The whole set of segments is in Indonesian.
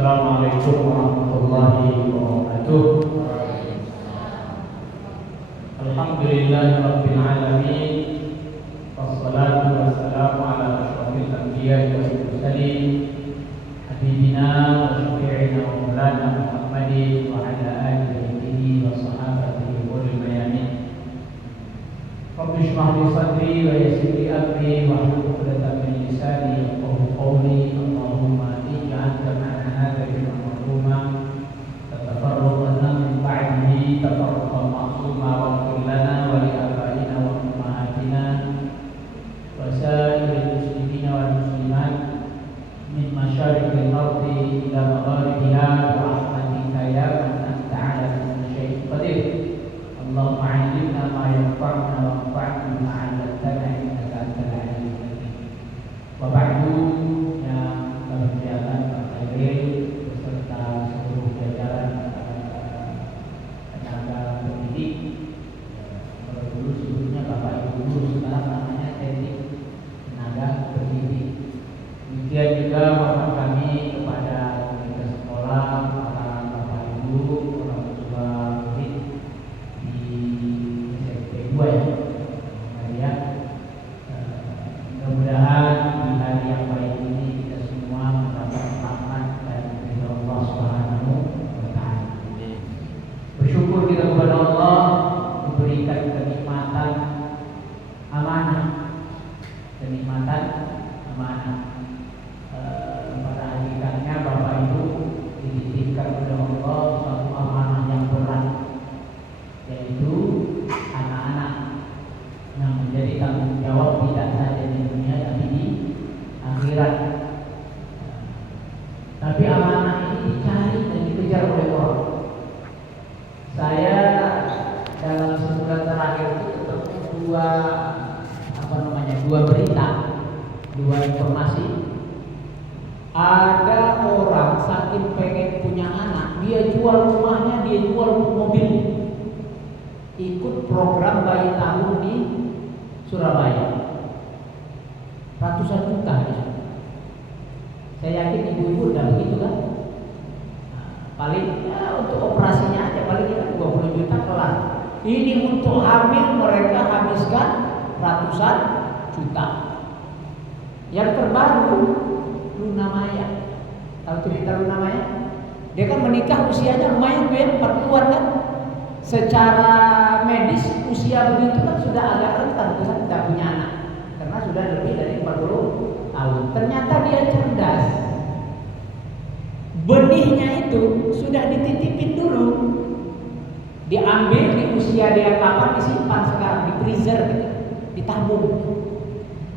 Assalamualaikum warahmatullahi wabarakatuh. Alhamdulillahirabbil alamin. Wassalatu wassalamu ala asyrofil anbiya'i wal mursalin habibina wa syafi'ina wa maulana Muhammadin wa ala alihi wa sahabatihi wal mayamin. Rabbi shrah li sadri wa yassir li amri wa hlul 'uqdatam min lisani yafqahu qawli. Allahumma ij'al هذا المرحوم تتفرقنا من بعده تفرقا معصوما واغفر لنا ولآبائنا وأمهاتنا وسائر المسلمين والمسلمات من مشارق الأرض إلى مغاربها برحمتك يا من أنت على كل شيء قدير. اللهم علمنا ما ينفعنا وانفعنا بما علمتنا إنك أنت العليم الحكيم. وبعد beserta seluruh jajaran tenaga pendidik, kalau dulu sebelumnya Bapak Ibu guru, sekarang namanya teknik tenaga pendidik. Demikian juga bapak kami kepada komite sekolah, para Bapak Ibu, orang tua murid di SMP 2 ya. Mudah-mudahan di hari yang baik ini kita semua mendapat rahmat dan ridha Allah Subhanahu wa taala. Bersyukur kita kepada Allah diberikan kenikmatan amanah. Pada hakikatnya Bapak Ibu dititipkan oleh Allah suatu amanah yang berat, yaitu anak-anak yang menjadi tanggung jawab tidak saja di dunia tapi di akhirat. Tapi amanah ini dicari dan dikejar oleh orang. Saya dalam sebulan terakhir itu ketemu dua berita, dua informasi. Ada orang saking pengen punya anak, dia jual rumahnya, dia jual mobil, ikut program bayi tabung di Surabaya, ratusan juta. Saya yakin ibu-ibu udah begitu kan? Paling ya, untuk operasinya aja paling ya 20 juta kelar. Ini untuk hamil mereka habiskan ratusan juta. Yang terbaru Luna Maya. Tahu cerita Luna Maya? Dia kan menikah usianya lumayan tuh ya, 40-an kan? Secara medis usia begitu kan sudah agak rentan kan tidak punya anak karena sudah lebih dari 40 tahun. Ternyata dia cerdas. Benihnya itu sudah dititipin dulu, diambil di usia dia kapan, disimpan sekarang di freezer gitu, ditabung.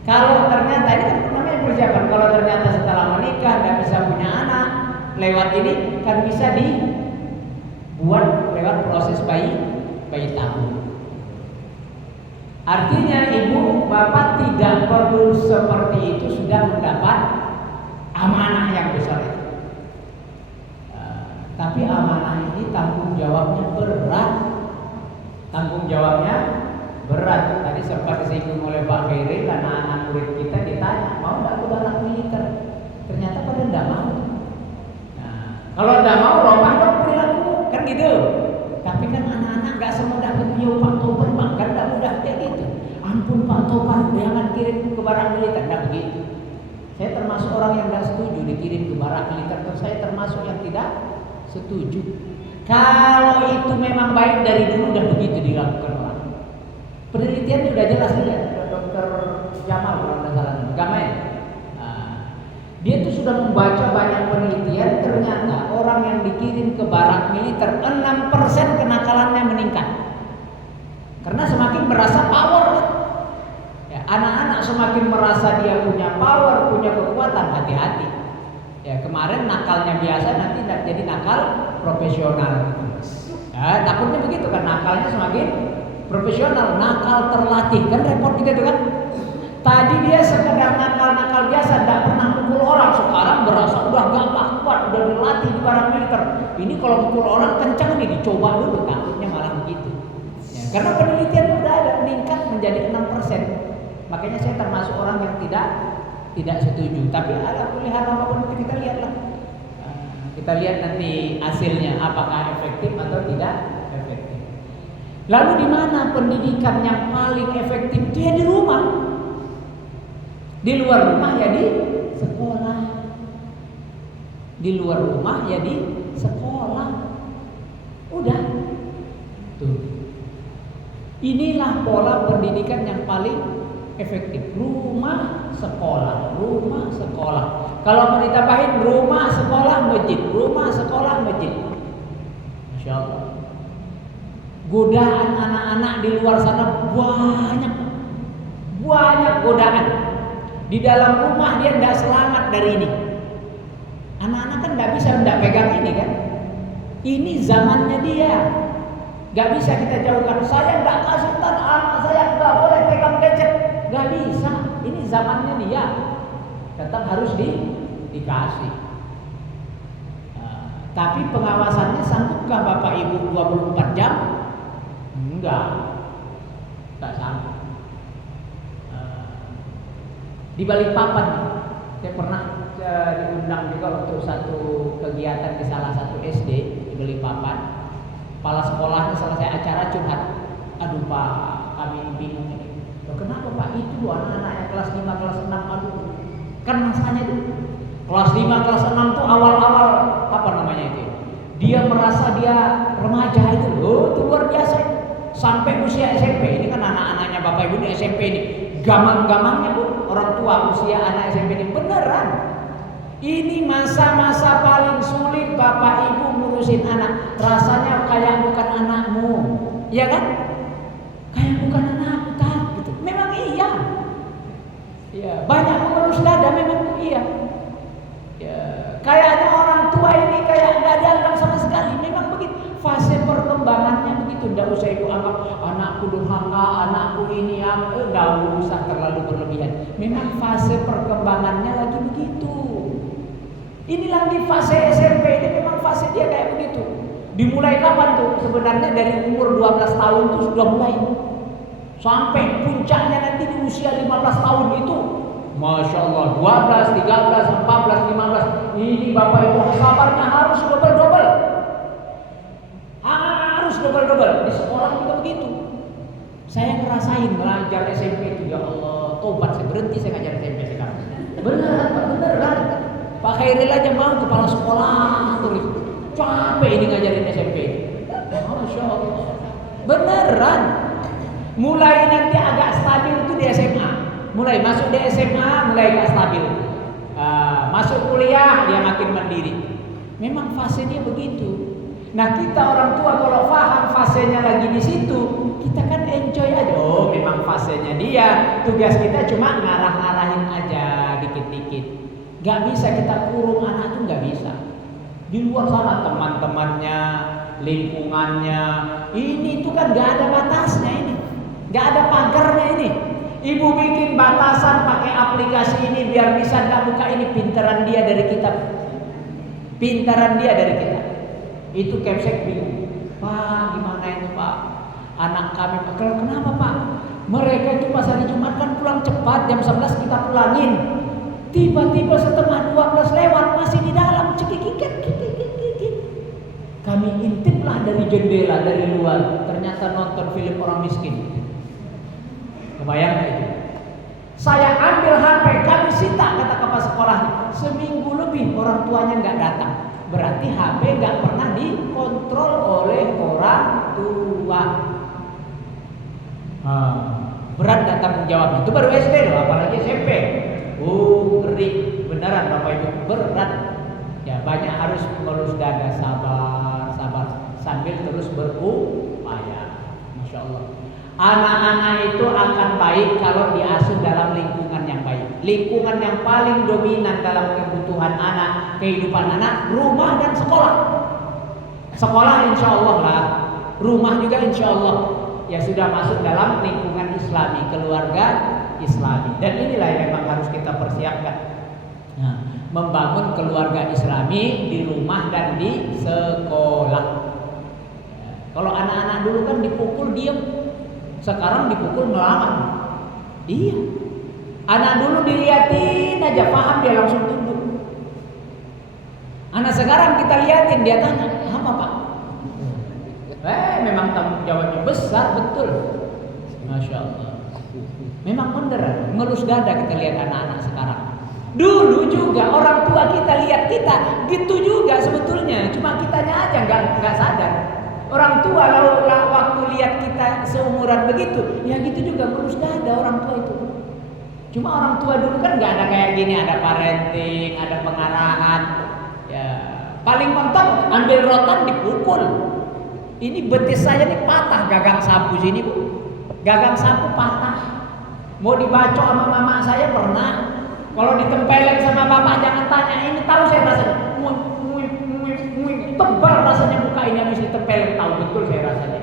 Kalau ternyata ini kan namanya persiapan, kalau ternyata setelah menikah nggak bisa punya anak, lewat ini kan bisa dibuat lewat proses bayi tabung. Artinya ibu bapak tidak perlu seperti itu sudah mendapat amanah yang besar itu. Tapi amanah ini tanggung jawabnya berat. Tadi sempat disinggung oleh Pak Khairil, anak-anak murid kita ditanya mau nggak ke barak militer, ternyata pada nggak mau. Nah, kalau nggak mau robah dong perilaku kan gitu. Tapi kan anak-anak nggak semudah beliau Pak Topan, kan nggak mudah kayak gitu. Ampun Pak Topan, jangan kirim ke barak militer, nggak begitu. Saya termasuk orang yang nggak setuju dikirim ke barak militer, saya termasuk yang tidak setuju. Kalau itu memang baik dari dulu udah begitu dilakukan orang. Penelitian sudah jelas ya, Dr. Jamal kalau nggak salah, Gamen. Dia tuh sudah membaca banyak penelitian, ternyata orang yang dikirim ke barak militer 6% kenakalannya meningkat. Karena semakin merasa power. Ya, anak-anak semakin merasa dia punya power, punya kekuatan, hati-hati. Ya, kemarin nakalnya biasa nanti tidak jadi nakal profesional. Ya, takutnya begitu kan, nakalnya semakin profesional, nakal terlatih kan repot gitu kan. Tadi dia sekedar nakal-nakal biasa, tidak pernah mukul orang, sekarang berasa udah gagah kuat, udah dilatih di barak militer. Ini kalau mukul orang kencang nih, dicoba dulu, takutnya malah begitu. Ya, karena penelitian udah ada meningkat menjadi 6%. Makanya saya termasuk orang yang tidak setuju. Tapi ada pilihan apapun itu kita lihatlah. kita lihat nanti hasilnya apakah efektif atau tidak efektif. Lalu di mana pendidikan yang paling efektif? Itu ya di rumah. Di luar rumah ya di sekolah. Di luar rumah ya di sekolah. Udah. Tuh. Inilah pola pendidikan yang paling efektif. Rumah, sekolah, rumah, sekolah. Kalau mau ditambahin rumah, sekolah, masjid, rumah, sekolah, masjid. Masya Allah. Godaan anak-anak di luar sana banyak godaan. Di dalam rumah dia tidak selamat dari ini. Anak-anak kan tidak pegang ini kan. Ini zamannya dia. Gak bisa kita jauhkan. Saya gak kasih tahu anak saya gak boleh pegang gadget. Gak bisa. Ini zamannya dia. Tetap harus dikasih. Tapi pengawasannya sanggupkah Bapak Ibu 24 jam? Enggak sanggup. Di Balikpapan saya pernah diundang juga untuk satu kegiatan di salah satu SD di Balikpapan. Kepala sekolahnya selesai acara curhat, aduh Pak, kami bingung ini. Loh, kenapa Pak? Itu anak-anak yang kelas 5, kelas 6, aduh. Kan masanya itu kelas 5, kelas 6 tuh awal-awal apa namanya itu? Dia merasa dia remaja itu. Oh, itu luar biasa itu. Sampai usia SMP. Ini kan anak-anaknya Bapak Ibu di SMP ini. Gamang-gamangnya Bu, orang tua usia anak SMP ini beneran. Ini masa-masa paling sulit Bapak Ibu ngurusin anak. Rasanya kayak bukan anakmu. Iya kan? Kayak bukan anakmu kan gitu. Memang iya. Ya, banyak mengurus dada memang iya. Ya, kayaknya orang tua ini kayak nggak dianggap sama sekali. Memang begitu. Fase perkembangannya begitu. Nggak usah ibu anggap anakku durhaka, anakku ini yang nggak usah terlalu berlebihan. Memang fase perkembangannya lagi begitu. Inilah di fase SMP ini memang fase dia kayak begitu. Dimulai kapan tuh? Sebenarnya dari umur 12 tahun tuh sudah mulai. Sampai puncaknya nanti di usia 15 tahun itu. Masya Allah, 12, 13, 14, 15. Ini Bapak Ibu sabarnya harus double-double. Harus double-double. Di sekolah juga begitu. Saya ngerasain belajar SMP itu, ya Allah, tobat saya berhenti saya ngajar SMP sekarang. Beneran. Pak Khairil aja mau kepala sekolah tuh. Capek ini ngajarin SMP. Masya Allah. Beneran. Mulai nanti agak stabil itu di SMA. Mulai masuk di SMA mulai agak stabil. Masuk kuliah dia makin mandiri. Memang fase dia begitu. Nah kita orang tua kalau paham fasenya lagi di situ, kita kan enjoy aja. Oh memang fasenya dia. Tugas kita cuma ngarah-ngarahin aja dikit-dikit. Gak bisa kita kurung anak tuh gak bisa. Di luar sana teman-temannya, lingkungannya, ini tuh kan gak ada batasnya ini, gak ada pagarnya ini. Ibu bikin batasan pakai aplikasi ini biar bisa gak buka ini. Pintaran dia dari kita. Pintaran dia dari kita. Itu Kemsek bingung. Pak gimana itu Pak? Anak kami, kalau kenapa Pak? Mereka itu pas hari Jumat kan pulang cepat, jam 11 kita pulangin. Tiba-tiba setengah 12 lewat masih di dalam cekikikik. Kami intiplah dari jendela dari luar, ternyata nonton film orang miskin. Kebayang gak itu? Saya ambil HP, kami sita kata kepala sekolah. Seminggu lebih orang tuanya nggak datang. Berarti HP nggak pernah dikontrol oleh orang tua. Berat gak tanggung jawabnya. Itu baru SD loh, apalagi SMP. Ngeri beneran Bapak Ibu, berat. Ya banyak harus mengurus dada, sabar sambil terus berupaya. Masya Allah. Anak-anak itu akan baik kalau diasuh dalam lingkungan yang baik. Lingkungan yang paling dominan dalam kebutuhan anak, kehidupan anak, rumah dan sekolah. Sekolah insya Allah lah, rumah juga insya Allah ya sudah masuk dalam lingkungan Islami, keluarga Islami. Dan inilah yang memang harus kita persiapkan. Nah, membangun keluarga Islami di rumah dan di sekolah. Kalau anak-anak dulu kan dipukul diam, sekarang dipukul melawan. Iya. Anak dulu diliatin aja paham dia langsung tunduk. Anak sekarang kita liatin, dia tanya, apa Pak? Memang tanggung jawabnya besar, betul. Masya Allah. Memang bener, ngelus dada kita lihat anak-anak sekarang. Dulu juga orang tua kita lihat kita gitu juga sebetulnya, cuma kitanya aja nggak sadar. Orang tua kalau waktu lihat kita seumuran begitu, ya gitu juga ngelus dada orang tua itu. Cuma orang tua dulu kan nggak ada kayak gini, ada parenting, ada pengarahan. Ya, paling mentok ambil rotan dipukul. Ini betis saya nih patah gagang sapu sini Bu. Gagang sapu patah. Mau dibacok sama mama saya pernah. Kalau ditempelin sama bapak jangan tanya, ini tahu saya rasanya. Tebal rasanya muka ini habis ditempelin, tahu betul saya rasanya.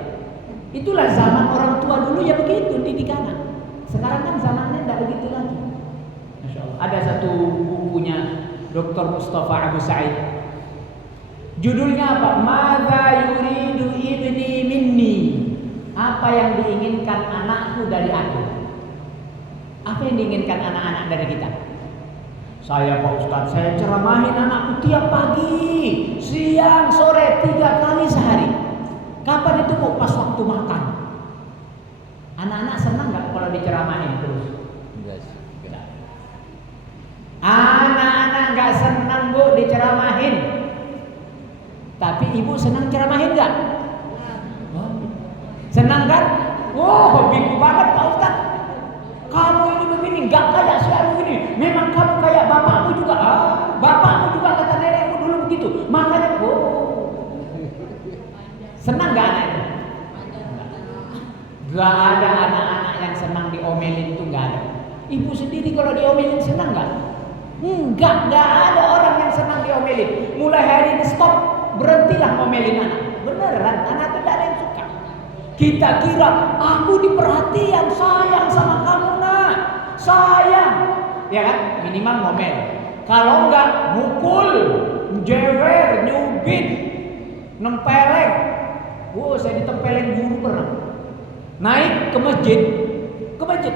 Itulah zaman orang tua dulu ya begitu didikannya. Sekarang kan zamannya tidak begitu lagi. Masya Allah. Ada satu bukunya Dr. Mustafa Abu Sa'id. Judulnya apa? Madza yuridu ibni minni. Apa yang diinginkan anakku dari aku? Apa yang diinginkan anak-anak dari kita? Saya Pak Ustadz, saya ceramahin anakku tiap pagi, siang, sore, 3 kali sehari. Kapan itu Bu? Pas waktu makan. Anak-anak senang nggak kalau diceramahin terus? Enggak. Anak-anak nggak senang Bu diceramahin. Tapi ibu senang ceramahin nggak? Senang kan? Wow, hobiku banget Pak Ustadz. Kamu ini begini, nggak kayak saya begini. Memang kamu kayak bapakmu juga. Bapakmu juga kata nenekmu dulu begitu. Makanya, senang nggak anak itu? Gak ada anak-anak yang senang diomelin itu, nggak ada. Ibu sendiri kalau diomelin senang nggak? Nggak ada orang yang senang diomelin. Mulai hari ini stop, berhentilah ngomelin anak. Beneran, anak itu tidak ada yang suka. Kita kira aku diperhatian, sayang sama kamu nak, sayang, ya kan? Minimal ngomel. Kalau enggak mukul, jewer, nyubit, nempeleng. Saya ditempeleng guru pernah. Naik ke masjid,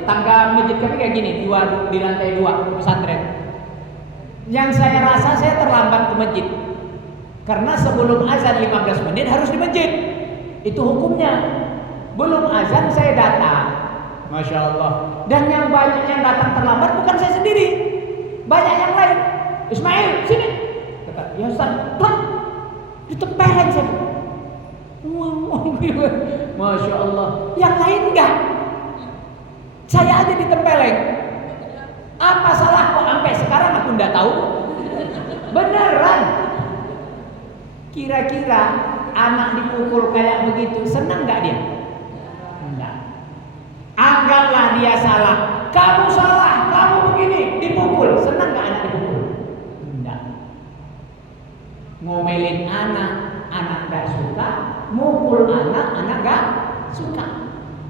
tangga masjid kami kayak gini, di lantai 2 pesantren. Yang saya rasa saya terlambat ke masjid, karena sebelum azan 15 menit harus di masjid. Itu hukumnya. Belum azan saya datang, Masya Allah. Dan yang banyak yang datang terlambat bukan saya sendiri, banyak yang lain. Ismail sini, kata ya Ustaz, ditempeleng saya. Masya Allah. Yang lain enggak, saya aja ditempeleng. Apa salahku? Sampai sekarang aku enggak tahu. Beneran. Kira-kira anak dipukul kayak begitu senang enggak dia? Enggak. Anggaplah dia salah. Kamu salah, kamu begini, dipukul. Senang enggak anak dipukul? Enggak. Ngomelin anak enggak suka. Mukul anak enggak suka.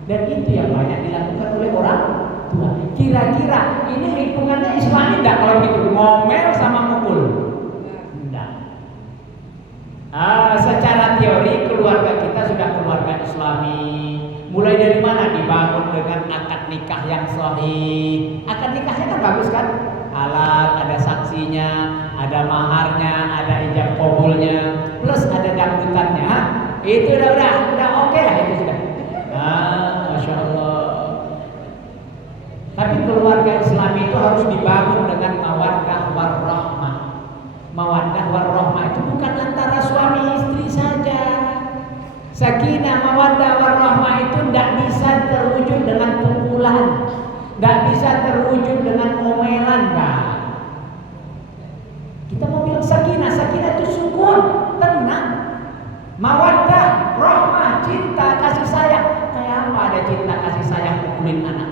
Dan itu yang banyak dilakukan oleh orang tua. Kira-kira ini lingkungannya Islami enggak kalau gitu? Ngomel sama mukul? Enggak. Secara teori keluarga kita sudah keluarga Islami. Mulai dari mana? Dibangun dengan akad nikah yang sahih. Akad nikahnya kan bagus kan? Halal, ada saksinya, ada maharnya, ada ijab qabulnya, plus ada dangdutannya. Itu udah oke lah itu sudah. Masya Allah. Tapi keluarga Islam itu harus dibangun dengan mawaddah warahmah. Mawaddah warahmah itu bukan antara suami istri saja. Sakinah mawaddah warahmah itu tidak bisa terwujud dengan pukulan, tidak bisa terwujud dengan omelan, kan? Kita mau bilang sakinah itu sukun, tenang. Mawaddah, rahmah, cinta, kasih sayang. Kayak apa ada cinta kasih sayang pukulin anak?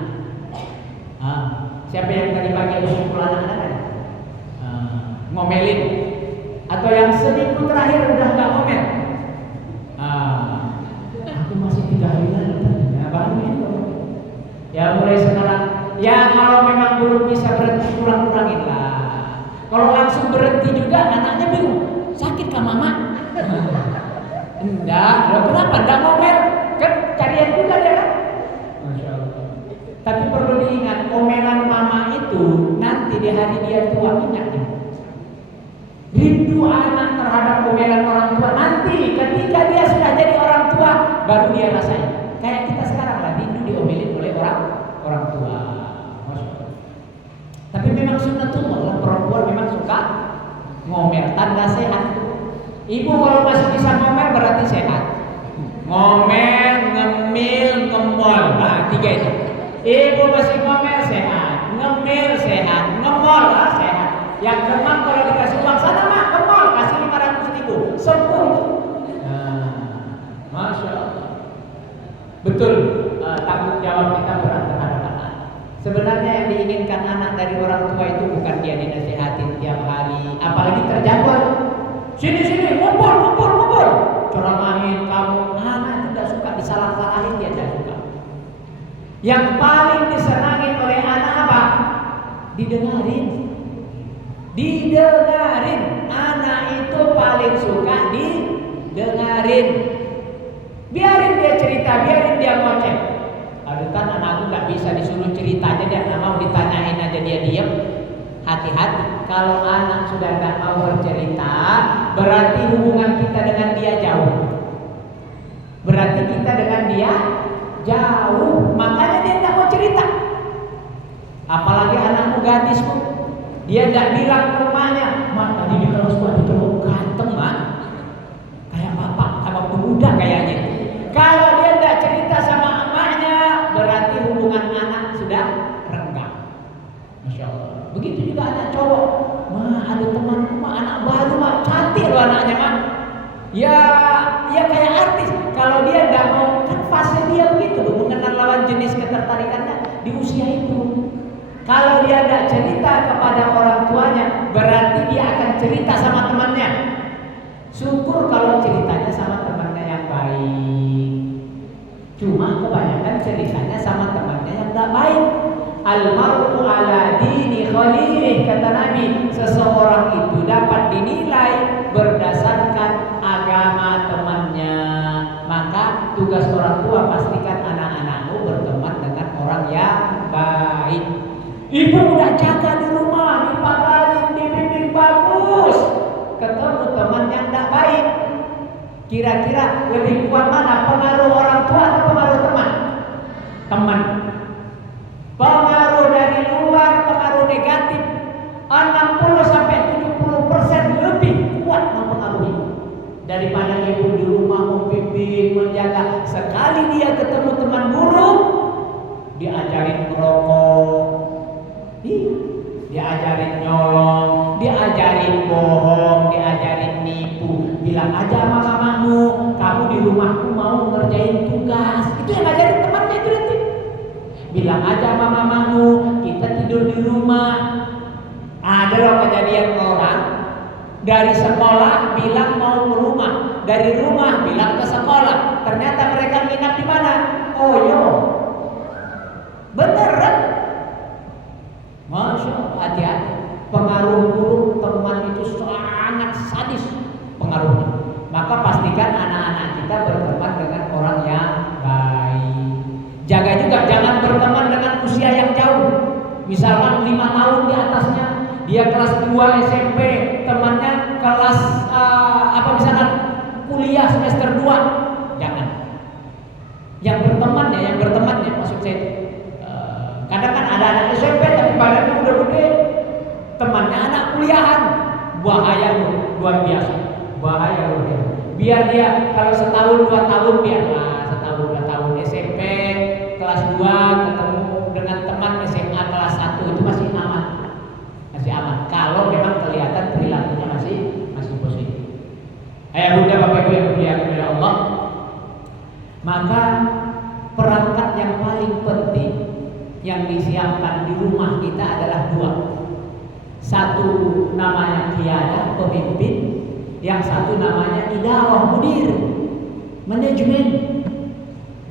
Siapa yang tadi pagi pukul anak-anak? Ngomelin. Atau yang seminggu terakhir udah nggak ngomel? Aku masih 3 hari lagi. Ya baru itu. Ya mulai sekarang. Ya kalau memang belum bisa berhenti, kurang-kurangin lah. Kalau langsung berhenti juga anaknya bingung. Sakit kah mama? Enggak. Kenapa? Enggak ngomel. Kan carian juga dia kan? Masya Allah. Tapi perlu diingat, omelan mama itu nanti di hari dia tua ingat. Rindu anak terhadap omelan orang tua, nanti ketika dia sudah jadi orang tua baru dia rasain. Kayak kita sekarang lah, rindu diomelin oleh orang tua. Masya Allah. Tapi memang sunnatullah lah, perempuan memang suka ngomel, tanda sehat. Ibu kalau masih bisa ngomel berarti sehat. Ngomel, ngemil, ngemol, nah 3 itu. Ibu masih ngomel sehat, ngemil sehat, ngemol lah sehat. Yang demam kalau dikasih uang sana mah ke mall kasih 500.000 sembuh. Nah, masya Allah. Betul, tanggung jawab kita berat terhadap anak. Sebenarnya yang diinginkan anak dari orang tua itu bukan dia dinasihatin tiap hari, apalagi terjadwal. Sini, ngumpul. Ceramahin kamu, anak tidak suka disalah-salahin, dia tidak suka. Yang paling disenangin oleh anak apa? Didengarin. Anak itu paling suka didengarin. Biarin dia cerita, biarin dia ngoceh. Aduh kan anakku nggak bisa disuruh cerita aja, dia nggak mau, ditanyain aja dia diam. Hati-hati, kalau anak sudah nggak mau bercerita, berarti hubungan kita dengan dia jauh. Berarti kita dengan dia jauh, makanya dia nggak mau cerita. Apalagi anakmu gadismu, dia nggak bilang ke rumahnya, mak tadi di kelas gua itu ganteng mak, kayak bapak waktu muda kayaknya. Kalau dia nggak cerita sama emaknya, berarti hubungan anak sudah renggang. Masya Allah. Begitu juga anak cowok, mah ada temanku mah anak baru mah cantik loh anaknya mah. Ya kayak artis. Kalau dia nggak mau, kan fase dia begitu mengenal lawan jenis ketertarikannya di usia itu. Kalau dia nggak cerita kepada orang tuanya, berarti dia akan cerita sama temannya. Syukur kalau ceritanya sama temannya yang baik. Cuma kebanyakan ceritanya sama temannya yang nggak baik. Al-mar'u ala dini khalilih, kata Nabi, seseorang itu dapat dinilai berdasarkan agama temannya. Maka tugas orang tua, pastikan anak-anakmu berteman dengan orang yang baik. Ibu udah jaga di rumah, dipagarin, dibimbing bagus, ketemu teman yang tak baik. Kira-kira lebih kuat mana, pengaruh orang tua atau pengaruh teman? Teman. Pengaruh dari luar, pengaruh negatif 60-70% lebih kuat mempengaruhi daripada ibu di rumah membimbing, menjaga. Sekali dia ketemu teman buruk, diajarin merokok, diajarin nyolong, diajarin bohong, diajarin nipu. Bilang aja sama mamamu, kamu di rumahku mau ngerjain tugas. Itu yang ngajarin temannya itu nanti. Bilang aja sama mamamu, kita tidur di rumah. Ada loh kejadian orang dari sekolah bilang mau ke rumah, dari rumah bilang ke sekolah. Ternyata mereka nginap di mana? Oyo. Beneran? Masya Allah, hati-hati. Pengaruh buruk teman itu sangat sadis pengaruhnya. Maka pastikan anak-anak kita berteman dengan orang yang baik. Jaga juga jangan berteman dengan usia yang jauh. Misalkan 5 tahun di atasnya, dia kelas 2 SMP, temannya kelas misalkan kuliah semester 2. Jangan. Yang bertemannya maksud saya itu. Kadang kan ada anak SMP tapi badannya udah gede, temannya anak kuliahan. Bahaya luar biasa. Bahaya luar biasa. Biar dia kalau setahun 2 tahun biarlah, setahun 2 tahun SMP kelas 2 ketemu dengan teman SMA kelas 1 itu masih aman. Masih aman. Kalau memang kelihatan perilakunya masih positif. Bunda Bapak Ibu yang dimuliakan oleh Allah, maka perangkat yang paling penting yang disiapkan di rumah kita adalah 2. Satu namanya qiyadah, pemimpin. Yang satu namanya idarah, mudir, manajemen.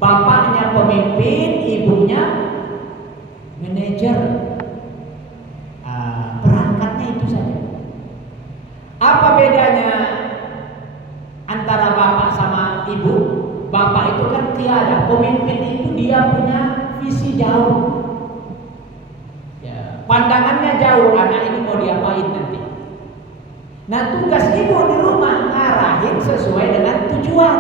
Bapaknya pemimpin, ibunya manajer. Perangkatnya itu saja. Apa bedanya antara bapak sama ibu? Bapak itu kan qiyadah, pemimpin itu dia punya visi jauh. Pandangannya jauh, anak ini mau diapain nanti. Nah, tugas ibu di rumah ngarahin sesuai dengan tujuan.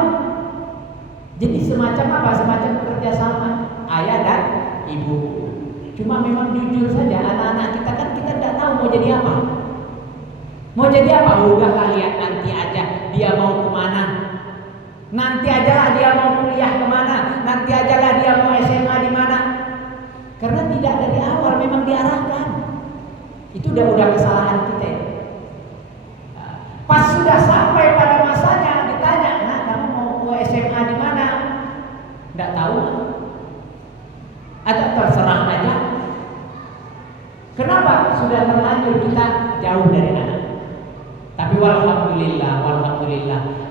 Jadi semacam apa? Semacam kerjasama ayah dan ibu. Cuma memang jujur saja, anak-anak kita kan kita tidak tahu mau jadi apa. Mau jadi apa? Udahlah, lihat nanti aja dia mau kemana. Nanti ajalah dia mau kuliah kemana. Nanti ajalah dia mau SMA di mana. Karena tidak dari awal memang diarahkan. Itu udah kesalahan kita. Pas sudah sampai pada masanya ditanya, nah kamu mau SMA di mana? Tidak tahu. Atau terserah aja. Kenapa? Sudah terlanjur kita jauh dari anak. Tapi walhamdulillah,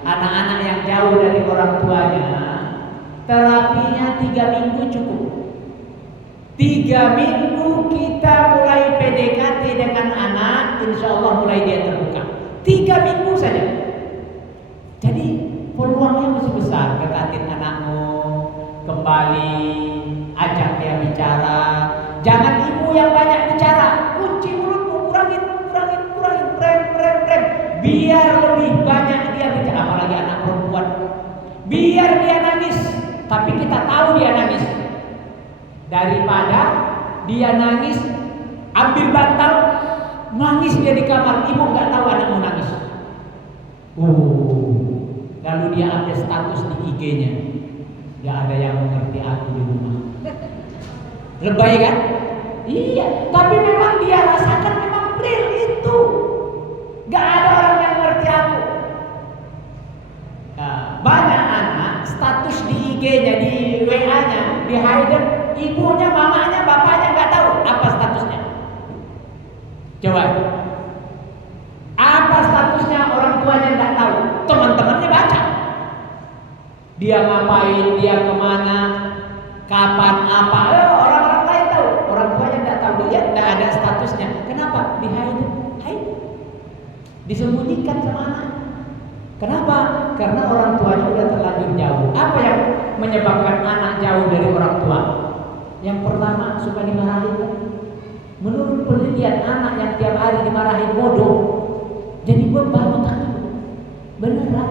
anak-anak yang jauh dari orang tuanya, terapinya 3 minggu cukup. 3 minggu kita mulai PDKT dengan anak, insya Allah mulai dia terbuka. 3 minggu saja. Jadi peluangnya masih besar. Dekatin anakmu, kembali, ajak dia bicara. Jangan ibu yang banyak bicara. Kunci mulutmu, kurangin, rem. Biar lebih banyak dia bicara. Apalagi anak perempuan. Biar dia nangis, tapi kita tahu dia nangis. Daripada dia nangis, ambil bantal, nangis dia di kamar, ibu nggak tahu anakmu nangis. Lalu dia update status di IG-nya. Ya ada yang mengerti aku di rumah. Lebay kan? Iya, tapi memang dia rasakan memang real itu. Gak ada orang yang ngerti aku. Nah, banyak anak status di IG-nya, di WA-nya, di hidden, ibunya, mamanya, bapaknya nggak tahu apa statusnya. Coba, apa statusnya orang tuanya nggak tahu, teman-temannya baca. Dia ngapain, dia kemana, kapan, apa, orang-orang lain tahu, orang tuanya nggak tahu, dia nggak ada statusnya. Kenapa? Di hidden, disembunyikan sama anak. Kenapa? Karena orang tuanya udah terlanjur jauh. Apa yang menyebabkan anak jauh dari orang tua? Yang pertama, suka dimarahin. Menurut penelitian, anak yang tiap hari dimarahin bodoh jadi beban otak. Beneran.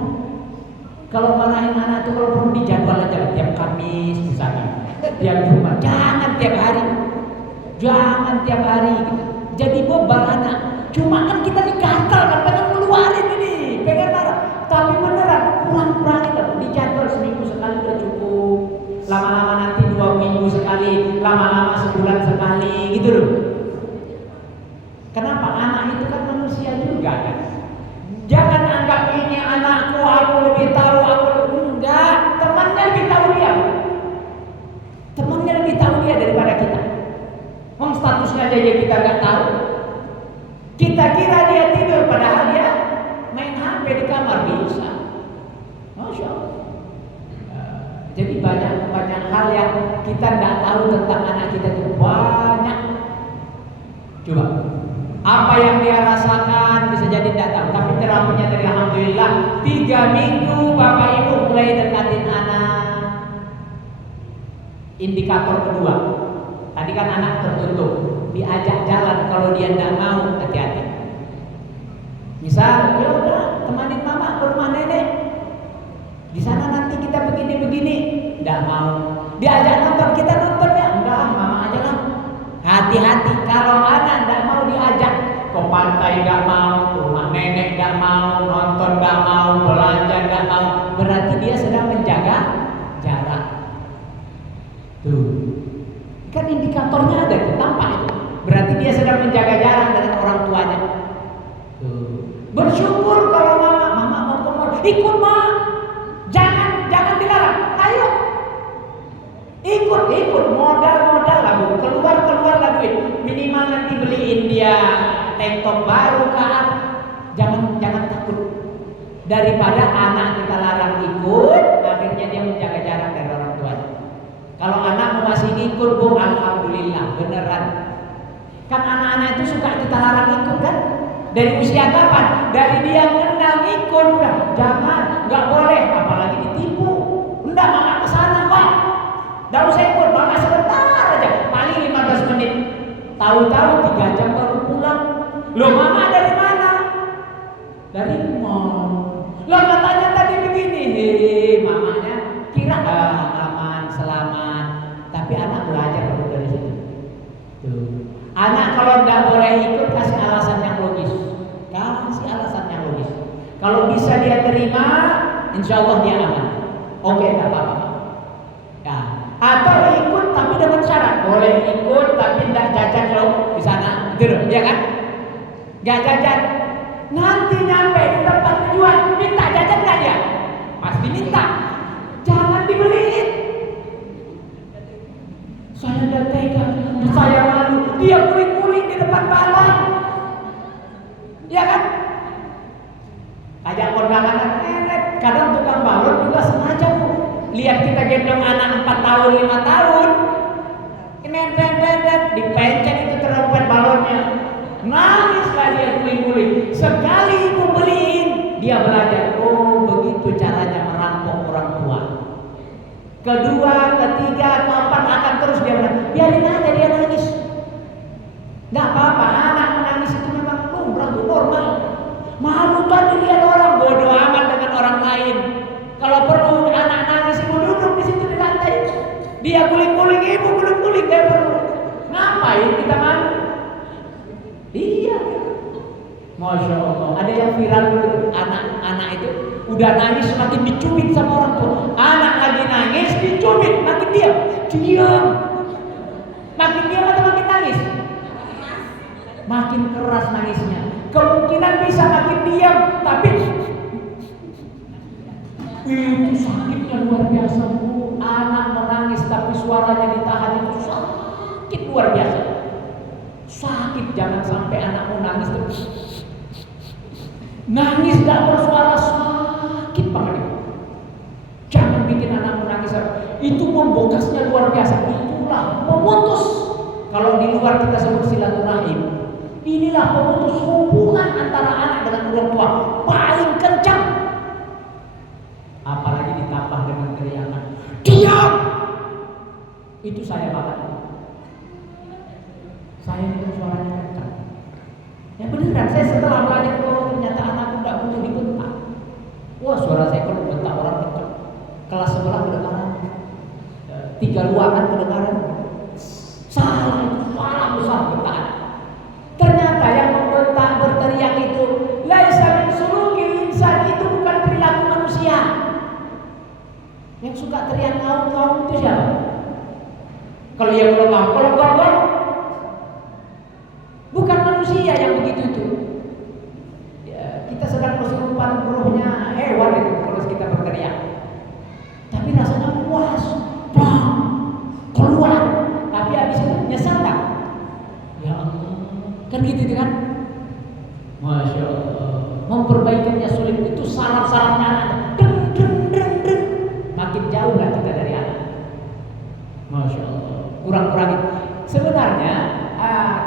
Kalau marahin anak itu kalau perlu dijadwal aja, tiap Kamis misalnya, tiap Jumat. Jangan tiap hari. Jangan tiap hari gitu. Jadi beban anak. Cuma kan kita dikatal kan, pengen ngeluarin ini, pengen marah. Tapi beneran kurang-kurangin lah. Dijadwal seminggu sekali udah cukup. Lama-lama nanti 2 minggu sekali, lama-lama sebulan sekali, gitu loh. Kenapa? Anak itu kan manusia juga kan. Jangan anggap ini anakku, aku lebih tahu, enggak. Temannya lebih tahu dia. Temannya lebih tahu dia daripada kita. Wong statusnya aja kita nggak tahu. Kita kira dia tidur, padahal dia main HP di kamar bisa. Masya Allah. Jadi banyak hal yang kita nggak tahu tentang anak kita itu banyak. Coba, apa yang dia rasakan bisa jadi tidak tahu. Tapi terapinya dari alhamdulillah 3 minggu bapak ibu mulai dekatin anak. Indikator kedua, tadi kan anak tertutup, diajak jalan, kalau dia tidak mau hati-hati. Misal, ya udah temanin mama ke rumah nenek. Di sana nanti kita begini-begini, tidak mau. Diajak nonton, kita nonton ya, enggak, mama aja lah. Hati-hati kalau anak tidak mau diajak ke pantai, nggak mau, ke rumah nenek nggak mau, nonton nggak mau, belanja nggak mau, berarti dia sedang menjaga jarak. Tuh, kan indikatornya ada, itu tampak itu. Berarti dia sedang menjaga jarak dengan orang tuanya. Tuh. Bersyukur kalau mama mau ke mall, ikut mak. Jangan dilarang. Ayo. Ikut modal lah Bu. Keluar lah duit. Minimal nanti beliin dia tank top baru kan. Jangan takut. Daripada anak kita larang ikut, akhirnya dia menjaga jarak dari orang tuanya. Kalau anak masih ikut Bu, alhamdulillah, beneran. Kan anak-anak itu suka kita larang ikut kan? Dari usia kapan? Dari dia mengenal ikut udah. Jangan, nggak boleh, apalagi ditipu. Enggak, mama kesana kok. Nggak usah ikut, mama sebentar aja, paling 15 menit. Tahu-tahu 3 jam baru pulang. Loh, mama dari mana? Dari mall. Lah katanya tadi begini, mamanya kira aman, selamat. Tapi anak belajar dari situ. Tuh. Anak kalau nggak boleh ikut kasih alasan yang logis. Kasih alasan yang logis. Kalau bisa dia terima, insya Allah dia aman. Oke, nggak apa-apa. Ya. Atau ikut tapi dengan syarat, boleh ikut tapi tidak jajan loh di sana, gitu loh, ya kan? Nggak jajan. Nanti nyampe di tempat tujuan, minta jajan nggak dia? Pasti minta. Jangan dibeliin. Saya udah tega, saya malu. Dia kuling-kuling di depan balon, ya kan? Ajak kondangan nenek. Kadang tukang balon juga sengaja lihat kita gendong anak 4 tahun, 5 tahun, dipencet itu terompet balonnya, nangis lah dia kuling-kuling. Sekali ibu beliin, dia belajar, oh begitu caranya merampok orang tua. Kedua, ketiga, keempat akan terus dia menangis. Biarin aja dia nangis, nggak apa-apa. Anak menangis itu memang lumrah, normal. Malu tadi lihat orang, bodoh amat dengan orang lain. Kalau perlu anak nangis, ibu duduk di situ di lantai. Dia guling-guling, ibu guling-guling, dia perlu. Ngapain kita malu? Iya. Masya Allah. Ada yang viral dulu, anak-anak itu udah nangis semakin dicubit sama orang tua. Anak lagi nangis dicubit, makin diam. Diam. Makin diam atau makin nangis? Makin keras nangisnya. Kemungkinan bisa makin diam, tapi itu sakitnya luar biasa, Bu. Anak menangis tapi suaranya ditahan, itu sakit luar biasa. Sakit, jangan sampai anakmu nangis terus. Nangis gak bersuara, sakit banget itu. Jangan bikin anakmu nangis. Itu membokasnya luar biasa. Itulah pemutus. Kalau di luar kita sebut silaturahim. Inilah pemutus hubungan antara anak dengan orang tua paling kencang. Apalagi ditambah dengan teriakan, diam! Itu saya banget. Saya itu suaranya kencang. Ya beneran, saya setelah belajar ternyata anakku tidak butuh dibentak. Wah, suara saya kalau bentak orang kencang. Kelas sebelah kedengaran, 3 ruangan kedengaran. Salah, suara besar bentak. Ternyata yang membentak berteriak itu laisa min sulukil insan, itu bukan perilaku manusia. Yang suka teriak ngaum-ngaum itu siapa? Kalau yang belum ngaum, kalau gong-gong, bukan manusia yang begitu itu. Ya, kita sedang kesurupan rohnya hewan itu kalau kita berteriak. Tapi rasanya puas, bang, keluar. Tapi habis itu nyesal tak? Ya Allah. Kan gitu kan? Masya Allah. Memperbaikinya sulit, itu saraf-sarafnya anak. Makin jauh lah kita dari anak. Masya Allah. Kurang-kurangin. Sebenarnya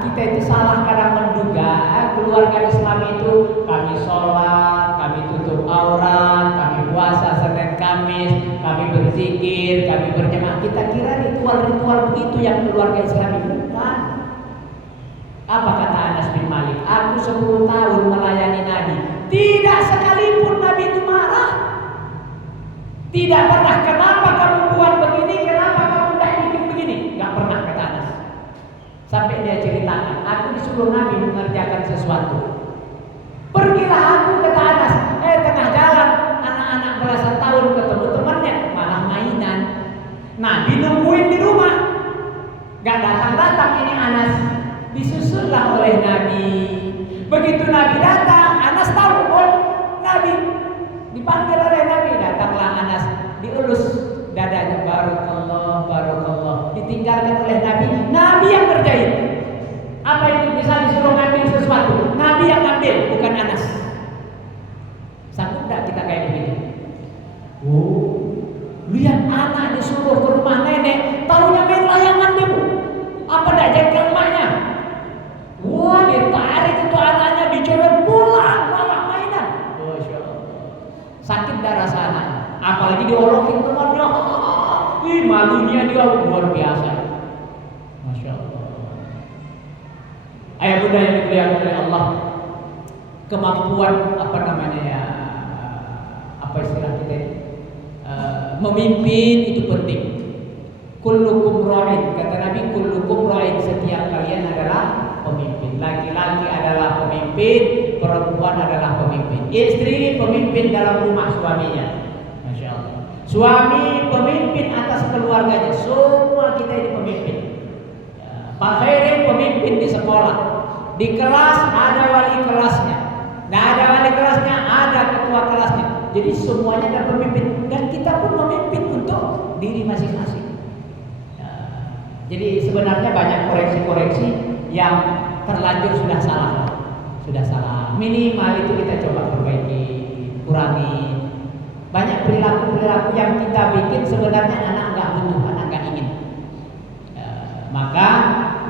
kita itu salah kadang menduga keluarga Islam itu kami sholat, kami tutup aurat, kami puasa Senin Kamis, kami berzikir, kami berjamaah. Kita kira ritual-ritual begitu yang keluarga Islam itu. Bukan. Apa kata Anas bin Malik? Aku 10 tahun melayani Nabi, tidak sekalipun Nabi itu marah. Tidak pernah, kenapa kamu buat begini, kenapa kamu tidak bikin begini. Gak pernah, kata Anas. Sampai dia ceritakan, aku disuruh Nabi mengerjakan sesuatu. Pergilah aku, kata Anas. Tengah jalan, anak-anak belasan tahun ketemu temannya, malah mainan. Nabi nungguin di rumah, gak datang-datang ini Anas. Disusullah oleh Nabi. Begitu Nabi datang, Anas tahu, oh Nabi dipanggil oleh Nabi. Datanglah Anas, dielus dadanya, barakallah, barakallah. Ditinggalkan oleh Nabi. Nabi yang kerjain. Apa itu bisa disuruh ngambil sesuatu? Nabi yang ambil, bukan Anas. Sanggup tak kita kayak begini? Oh, lihat anak disuruh ke rumah nenek, tahunya main layangan demo. Apa dak jadi ke rumahnya? Wah, ditarik itu anaknya, dicoret pulang, malah mainan. Masya Allah. Sakit dah rasa anaknya. Apalagi diolokin temannya. Ih, malunya dia luar biasa. Masya Allah. Ayah bunda yang dimuliakan oleh Allah. kemampuan apa istilah kita ini, memimpin itu penting. Kullukum ra'in, kata Nabi, kullukum ra'in, setiap kalian adalah pemimpin. Laki-laki adalah pemimpin, perempuan adalah pemimpin. Istri pemimpin dalam rumah suaminya. Masya Allah. Suami pemimpin atas keluarganya. Semua kita ini pemimpin. Pak Khairin pemimpin di sekolah. Di kelas ada wali kelasnya. Nah, ada wali kelasnya, ada ketua kelasnya. Jadi semuanya ada pemimpin. Dan kita pun memimpin untuk diri masing-masing. Jadi sebenarnya banyak koreksi-koreksi yang terlanjur sudah salah. Minimal itu kita coba perbaiki, kurangi. Banyak perilaku-perilaku yang kita bikin sebenarnya anak nggak butuh, anak nggak ingin. Maka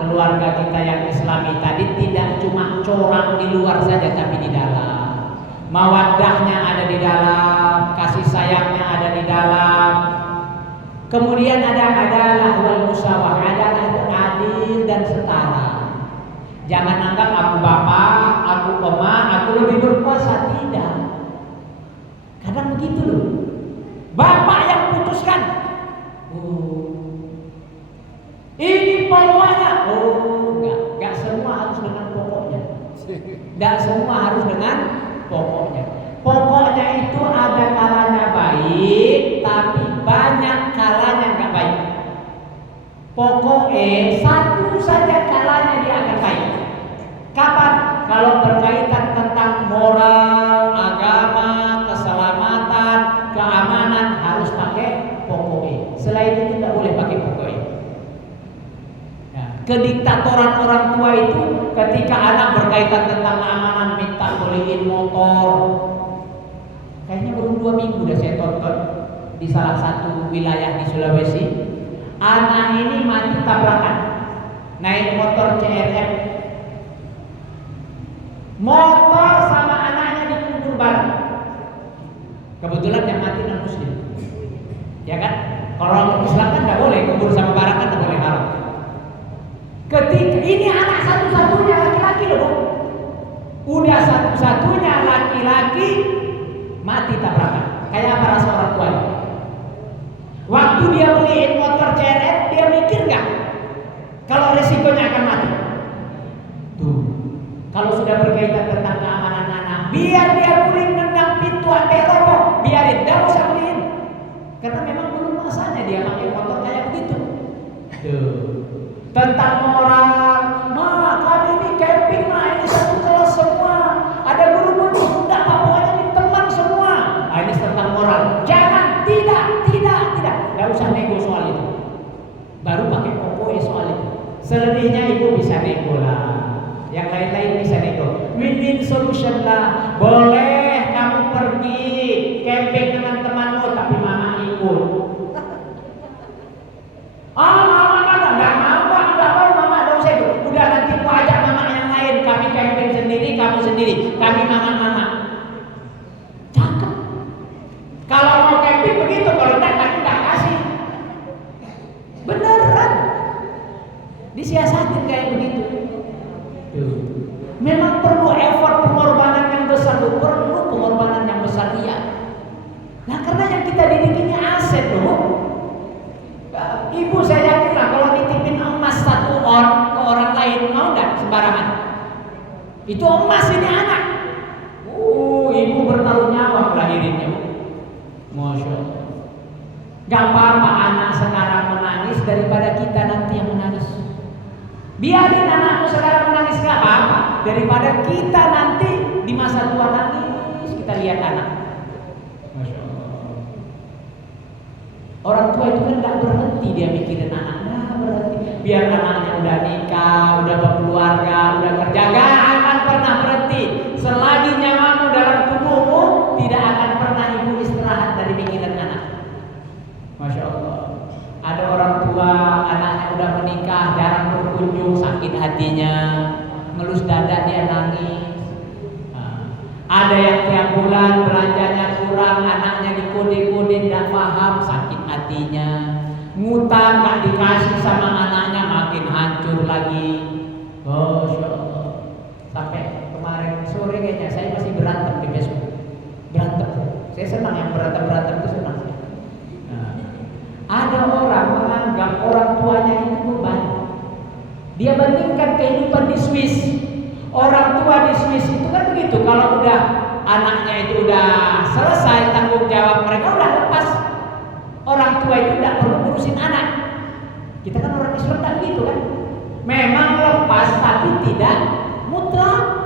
keluarga kita yang Islami tadi tidak cuma corak di luar saja, tapi di dalam. Mawaddahnya ada di dalam, kasih sayangnya ada di dalam. Kemudian adalah wal musawah, adalah adil dan setara. Jangan anggap aku bapak, aku emak, aku lebih berkuasa. Tidak. Kadang begitu loh. Bapak yang putuskan. Ini pokoknya. Enggak semua harus dengan pokoknya. Enggak semua harus dengan pokoknya. Pokoknya itu ada kalanya baik, tapi banyak kalanya enggak baik. Pokoknya satu saja kalanya dia akan baik. Kapan? Kalau berkaitan tentang moral, agama, keselamatan, keamanan harus pakai pokoknya. Selain itu tidak boleh pakai pokoknya. Nah, kediktatoran orang tua itu ketika anak berkaitan tentang keamanan minta beliin motor. Kayaknya baru 2 minggu udah saya tonton di salah satu wilayah di Sulawesi. Anak ini mati tabrakan naik motor CRF. Motor sama anaknya dikubur bareng. Kebetulan yang mati non muslim, ya kan? Kalau orang Islam kan nggak boleh kubur sama barang, kan nggak boleh haram. Ketika ini anak satu-satunya laki-laki loh, udah satu-satunya laki-laki mati tabrakan. Kayak apa rasa orang tuanya? Waktu dia beliin motor CRF, dia mikir nggak kalau resikonya akan mati? Tuh, kalau sudah berkaitan tentang keamanan anak, biar dia guling nendang pintu sampai roboh, biarin, nggak usah beliin. Karena memang belum masanya dia pakai motor kayak begitu. Tuh, tentang moral, kami ini camping, ini satu kelas semua, ada guru enggak apa-apa, ini teman semua. Ini tentang moral. Jangan, tidak, nggak usah nego soal itu. Baru pakai pokoknya soal itu. Selebihnya ibu bisa nego lah. Yang lain-lain bisa nego. Win-win solution lah. Boleh kamu pergi camping dengan temanmu, tapi mama ikut. Mama nggak mau, mama nggak usah ikut. Udah nanti ku ajak mama yang lain. Kami camping sendiri, kamu sendiri. Kami mama. Cakep. Kalau mau camping begitu, kalau enggak kami nggak kasih. Beneran. Disiasatin kayak begitu. Memang perlu effort, pengorbanan yang besar, perlu pengorbanan yang besar, iya. Nah, karena yang kita didik ini aset loh. Ibu saya yakin lah kalau nitipin emas satu on ke orang lain, mau nggak sembarangan? Itu emas ini anak. Ibu bertaruh nyawa melahirinnya. Masya Allah. Gak apa-apa anak sekarang menangis daripada kita nanti yang menangis. Biarin anakmu sekarang menangis, gak apa-apa, daripada kita nanti di masa tua nangis. Kita lihat anak. Masya Allah. Orang tua itu kan gak berhenti dia mikirin anak, gak berhenti. Biar anaknya udah nikah, udah berkeluarga, udah kerja, gak akan pernah berhenti. Selagi nyawamu dalam tubuhmu, tidak akan pernah ibu istirahat dari mikiran anak. Masya Allah. Ada orang tua anaknya udah menikah, jarang berkunjung, sakit hatinya, ngelus dada dia nangis. Ada yang tiap bulan belanjanya kurang, anaknya dikode-kode tidak paham, sakit hatinya. Ngutang gak dikasih sama anaknya, makin hancur lagi. Masya Allah. Sampai kemarin sore kayaknya saya Saya senang yang berantem-berantem itu senang. Nah, ada orang menganggap orang tuanya itu beban. Dia bandingkan kehidupan di Swiss. Orang tua di Swiss itu kan begitu. Kalau udah anaknya itu udah selesai tanggung jawab mereka udah lepas. Orang tua itu tidak perlu ngurusin anak. Kita kan orang Islam tak begitu kan. Memang lepas tapi tidak mutlak.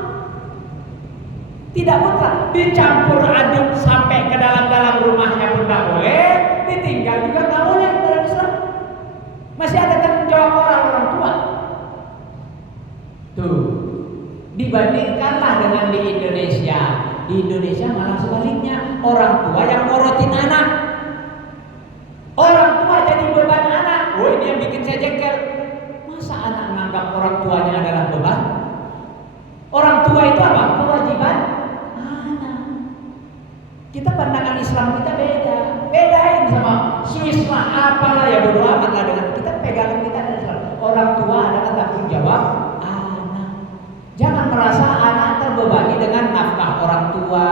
Tidak mutlak. Dicampur aduk sampai ke dalam rumahnya pun tidak boleh. Ditinggal juga nggak boleh dalam Islam. Masih ada tanggung jawab orang tua. Tuh. Dibandingkanlah dengan di Indonesia. Di Indonesia malah sebaliknya, orang tua yang ngorotin anak. Orang tua jadi beban anak. Oh, ini yang bikin saya jengkel. Masa anak menganggap orang tuanya adalah beban? Orang tua itu apa? Kewajiban anak. Kita pandangan Islam kita beda. Bedain sama Swiss lah, apalah ya bodo amat lah dengan kita pegangan kita adalah Islam. Orang tua adalah tanggung jawab anak. Jangan merasa anak terbebani dengan nafkah orang tua,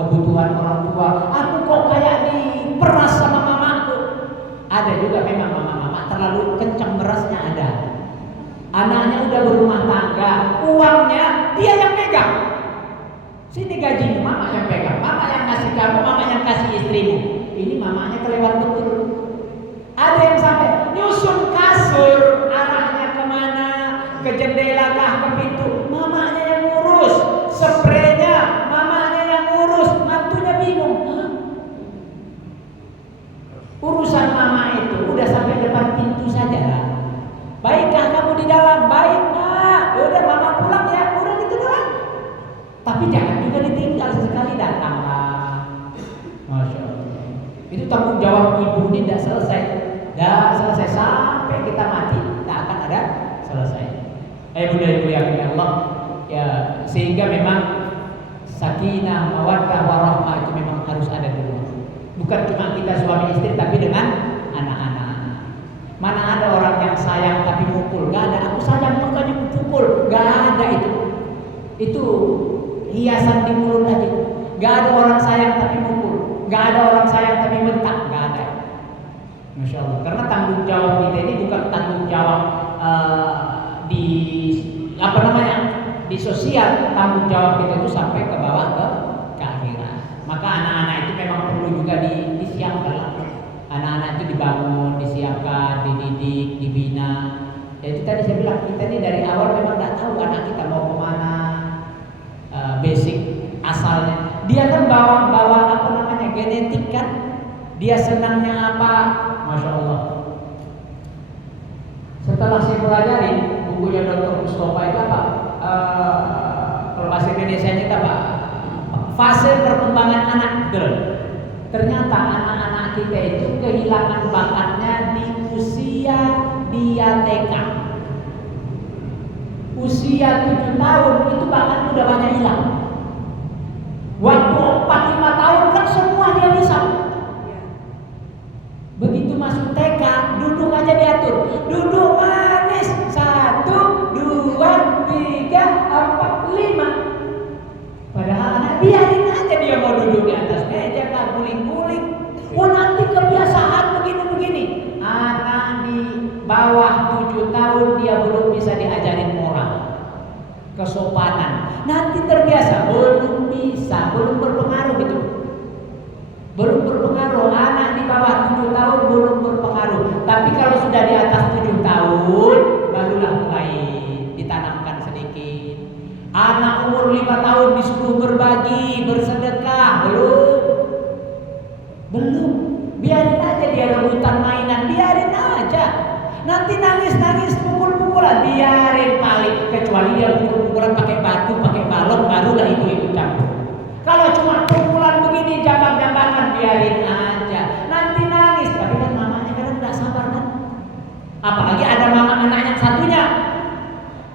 kebutuhan orang tua. Aku kok kayak diperas sama mamaku. Ada juga memang mama-mama terlalu kencang berasnya ada. Anaknya udah berumah tangga, uangnya dia yang pegang. Sini gajimu mama yang pegang, mama yang kasih kamu, mama yang kasih istrimu. Ini mamanya kelewat betul. Ada yang sampai nyusun kasur, arahnya kemana, ke jendela kah, ke pintu, mamanya yang ngurus. Spraynya mamanya yang ngurus, mantunya bingung. Hah? Urusan mama itu udah sampai depan pintu saja lah. Baikkah kamu di dalam? Baik nak. Udah mama pulang ya, udah gitu doang. Tapi jangan juga ditinggal, sesekali datanglah. Masya Allah. Itu tanggung jawab ibu ini tidak selesai. Tidak selesai sampai kita mati, tidak akan ada selesai. Ibu yang Allah ya, sehingga memang sakinah, mawaddah, warahmah itu memang harus ada di rumah. Bukan cuma kita suami istri, tapi dengan anak-anak. Mana ada orang yang sayang tapi mukul? Gak ada. Aku sayang makanya pukul. Gak ada itu. Itu hiasan di mulut aja. Gak ada orang sayang tapi mukul. Gak ada orang sayang tapi bentak. Gak ada. Masya Allah. Karena tanggung jawab kita ini bukan tanggung jawab di apa namanya, di sosial. Tanggung jawab kita itu sampai ke bawah ke akhirat. Maka anak-anak itu memang perlu juga disiapkan. Anak-anak itu dibangun, disiapkan, dididik, dibina. Ya itu tadi saya bilang, kita ini dari awal memang tidak tahu anak kita mau kemana, basic asalnya. Dia kan bawa apa namanya, genetik kan. Dia senangnya apa, Masya Allah. Setelah saya pelajari bukunya Dr. Mustafa itu apa? Kalau bahasa Indonesia itu apa? Fase perkembangan anak girl. Ternyata anak-anak kita itu kehilangan bakatnya di usia dia TK. Usia 7 tahun itu bakatnya udah banyak hilang. Waktu 4-5 tahun kan semua dia bisa. Begitu masuk TK, duduk aja diatur. Duduk manis. 1, 2, 3, 4, 5. Padahal anak biarin aja dia mau duduk di atas meja, kan guling-guling. Oh nanti kebiasaan begini-begini. Anak di bawah 7 tahun dia belum bisa diajarin moral, kesopanan. Nanti terbiasa, belum bisa, belum berpengaruh gitu. Belum berpengaruh. Anak di bawah 7 tahun belum berpengaruh. Tapi kalau sudah di atas 7 tahun barulah mulai ditanamkan sedikit. Anak umur 5 tahun disuruh berbagi, bersedekah, belum. Biarin aja dia rebutan mainan, biarin aja. Nanti nangis-nangis, pukul-pukulan, biarin paling. Kecuali dia pukul-pukulan pakai batu, pakai balok, barulah itu campur. Kalau cuma pukulan begini, jambak-jambakan, biarin aja. Nanti nangis, tapi kan mamanya kadang tidak sabar kan. Apalagi ada mama anak yang satunya,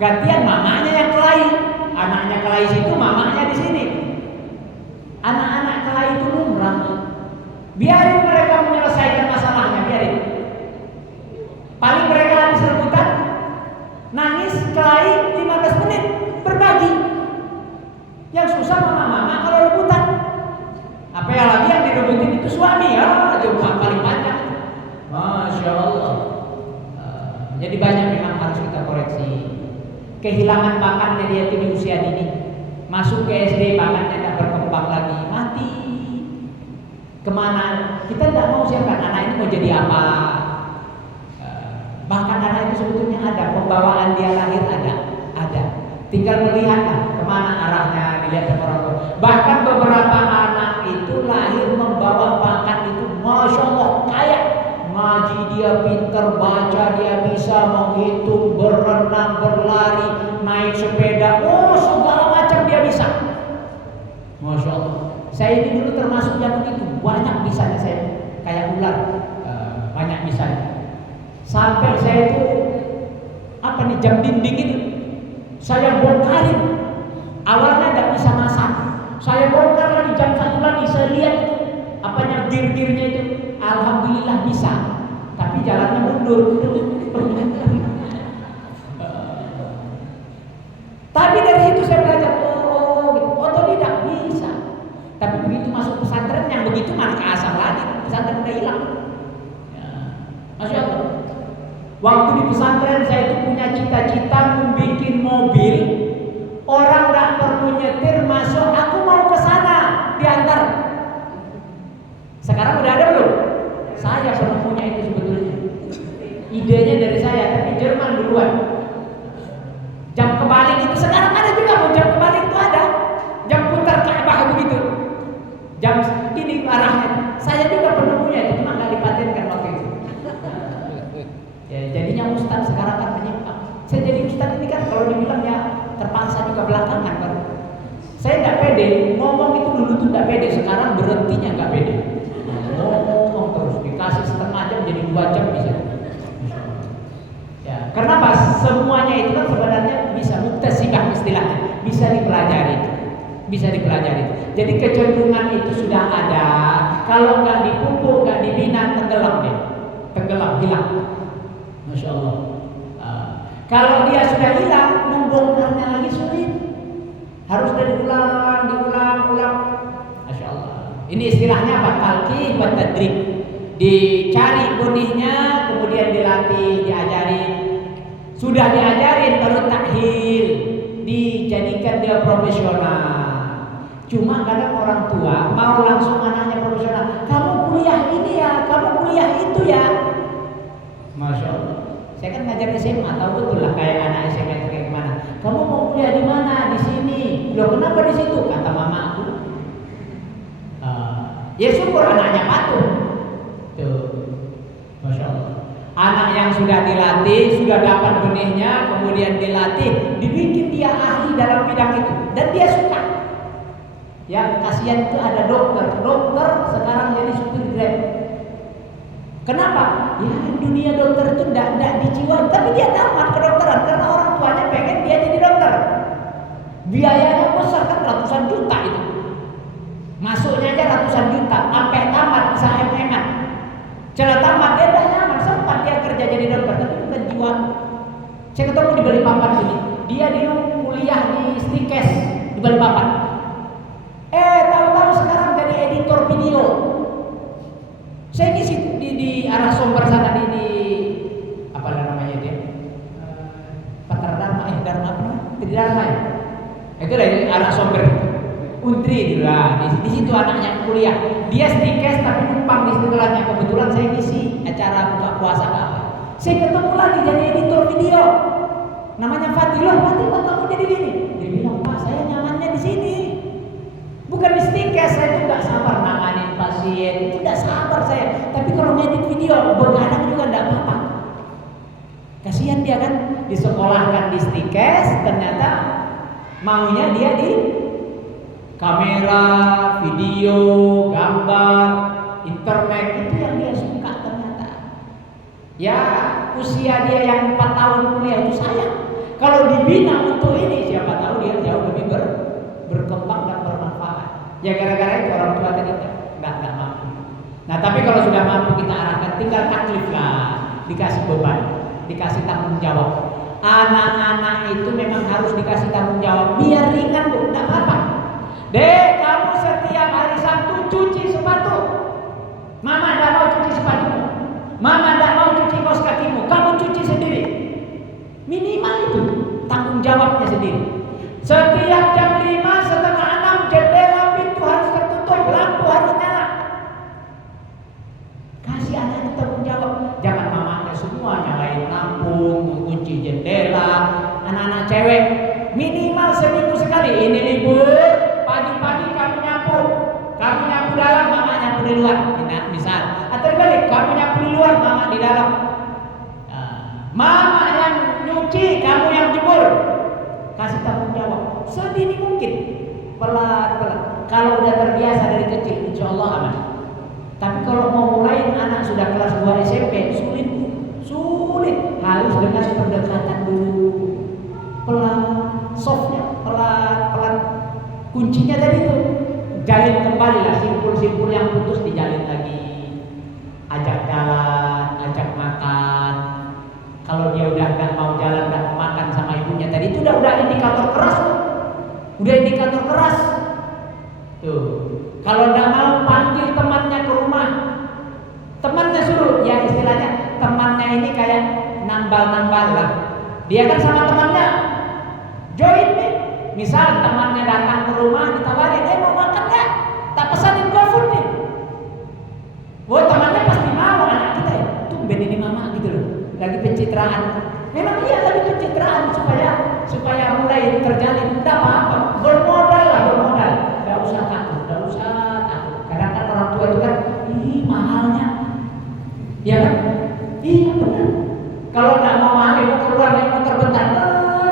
gantian mamanya yang kelahi. Anaknya kelahi situ, mamanya di sini. Anak-anak kelahi itu lumrah. Biarin mereka menyelesaikan masalahnya, biarin. Paling mereka habis rebutan, nangis, kelahi 15 menit, berbagi. Yang susah mama-mama kalau rebutan. Apa yang lagi yang direbutin itu suami ya, itu paling panjang. Masya Allah. Jadi banyak memang harus kita koreksi. Kehilangan bakatnya dia itu di usia dini. Masuk ke SD bakatnya tidak berkembang lagi, mati. Kemana? Kita tidak mau siapkan anak ini mau jadi apa. Bahkan anak itu sebetulnya ada, pembawaan dia lahir ada. Tinggal melihatlah kemana arahnya, dilihat sama orang tua. Bahkan beberapa anak itu lahir membawa bakat itu, masya Allah kaya. Ngaji dia pinter, baca dia bisa, menghitung, berenang, berlari, naik sepeda, segala macam dia bisa. Masya Allah. Saya ini dulu termasuk yang begitu, banyak bisanya saya, kayak ular, banyak bisanya. Sampai saya itu jam dinding itu saya bongkarin. Awalnya tidak bisa masak, saya bongkar lagi jam 1 lagi, saya lihat dir-dirnya itu, alhamdulillah bisa, tapi jalannya mundur. Tapi dari situ saya belajar, otodidak bisa. Tapi begitu masuk pesantren yang begitu mana keasal lagi, pesantren udah hilang. Ya. Masya Allah. Waktu di pesantren saya itu punya cita-cita membuat mobil, orang nggak perlu nyetir masuk, aku mau ke sana diantar. Sekarang udah ada belum? Saya pernah punya itu sebetulnya. Idenya dari saya, tapi Jerman duluan. Jam kebalik itu sekarang ada juga, jam kebalik itu ada. Jam putar Ka'bah begitu. Jam ini arahnya. Saya juga pernah punya itu, cuma nggak dipatenkan waktu itu. Ya, jadinya ustaz sekarang kan menyimpang. Saya jadi ustaz ini kan kalau dibilang ya terpaksa juga belakangan kan. Saya nggak pede, ngomong itu dulu tuh nggak pede, sekarang berhentinya nggak pede. Ngomong terus dikasih setengah jam jadi 2 jam bisa. Ya, karena pas semuanya itu kan sebenarnya bisa muktasibah istilahnya, bisa dipelajari. Jadi kecenderungan itu sudah ada. Kalau nggak dipupuk, nggak dibina, tenggelam, hilang. Masya Allah. Kalau dia sudah hilang, membongkarnya lagi sulit. Harus diulang. Masya Allah. Ini istilahnya apa? Talqin wa tadrib. Dicari benihnya, kemudian dilatih, diajarin. Sudah diajarin baru takhil, dijadikan dia profesional. Cuma kadang orang tua mau langsung anaknya profesional. Kamu kuliah ini ya, kamu kuliah itu ya. Masya Allah. Saya kan ngajar SMA, tahu betul lah kayak anak SMA itu kayak gimana. Kamu mau kuliah di mana? Di sini. Loh kenapa di situ? Kata mama aku. Ya syukur anaknya patuh. Tuh, masya Allah. Anak yang sudah dilatih, sudah dapat benihnya, kemudian dilatih, dibikin dia ahli dalam bidang itu, dan dia suka. Yang kasihan itu ada dokter sekarang jadi supir Grab. Kenapa? Ya dunia dokter itu tidak dijiwai, tapi dia tamat kedokteran karena orang tuanya pengen dia jadi dokter. Biayanya besar kan ratusan juta itu. Masuknya aja ratusan juta, sampai tamat bisa MM-an. Setelah tamat dia tidak nyaman, sempat dia kerja jadi dokter, tapi bukan jiwa. Saya ketemu di Balikpapan sini, dia dulu kuliah di Stikes di Balikpapan. Tahu-tahu sekarang jadi editor video. Saya ngisi di arah Sumber sana di apa namanya dia? Patardharma, Tridharma ya. Itu dari arah Sumber. Untri dulu lah. Di situ anaknya kuliah. Dia Stikes tapi numpang di sekolahnya. Kebetulan saya ngisi acara buka puasa apa. Saya ketemu lagi jadi editor video. Namanya Fatih, kamu jadi gini. Dia bilang, Pak, saya nyamannya di sini. Bukan di Stikes, saya itu nggak sabar nanganin pasien, itu nggak sabar saya. Tapi kalau ngedit video, begadang juga nggak apa-apa. Kasihan dia kan, disekolahkan di Stikes, ternyata maunya dia di kamera, video, gambar, internet, itu yang dia suka ternyata. Ya usia dia yang 4 tahun kuliah itu sayang. Kalau dibina untuk ini, siapa tahu dia jauh lebih berkembang dan bermanfaat. Ya gara-gara itu orang tua tadi nggak mampu. Nah tapi kalau sudah mampu kita arahkan, tinggal taklif lah, dikasih beban, dikasih tanggung jawab. Anak-anak itu memang harus dikasih tanggung jawab, biar ringan bu, nggak apa-apa. Dek, kamu setiap hari Sabtu cuci jawabnya sendiri. Setiap jam 5, setengah 6 jendela pintu harus tertutup, lampu harus nyala. Kasih anak itu tanggung jawab. Jangan mamanya semua nyalain lampu, kunci jendela. Anak-anak cewek minimal seminggu sekali. Ini libur, pagi-pagi kamu nyapu dalam, mama nyapu di luar. Nah, misal, atau dibalik, kamu nyapu di luar, mama di dalam. Mama yang nyuci, kamu yang jemur. Kasih tanggung jawab sedini mungkin, pelan-pelan. Kalau udah terbiasa dari kecil, insya Allah aman. Tapi kalau mau mulai anak sudah kelas 2 SMP, sulit. Harus dengan pendekatan dulu, pelan, softnya, pelan-pelan. Kuncinya tadi itu, jalin kembali lah, simpul-simpul yang putus dijalin lagi. Ajak jalan, ajak makan. Kalau dia udah nggak mau jalan, nggak mau makan sama ibunya tadi, itu udah indikator keras. Udah indikator keras. Tuh. Kalau nggak mau, panggil temannya ke rumah. Temannya suruh, ya istilahnya temannya ini kayak nambal-nambal lah. Dia kan sama temannya join nih. Misal temannya datang ke rumah, ditawarin, mau makan nggak? Tak pesanin GoFood nih. Wah, temannya pasti mau, anak kita ya. Tumben ini mama gitu loh. Lagi pencitraan. Memang iya lagi pencitraan supaya mulai terjalin. Tidak apa-apa, bermodal lah, bermodal. Tidak usah takut, tidak usah takut. Kadang kan orang tua itu kan, mahalnya, ya kan? Iya benar. Kalau tidak mau mahal, mau keluar dari motor bentar,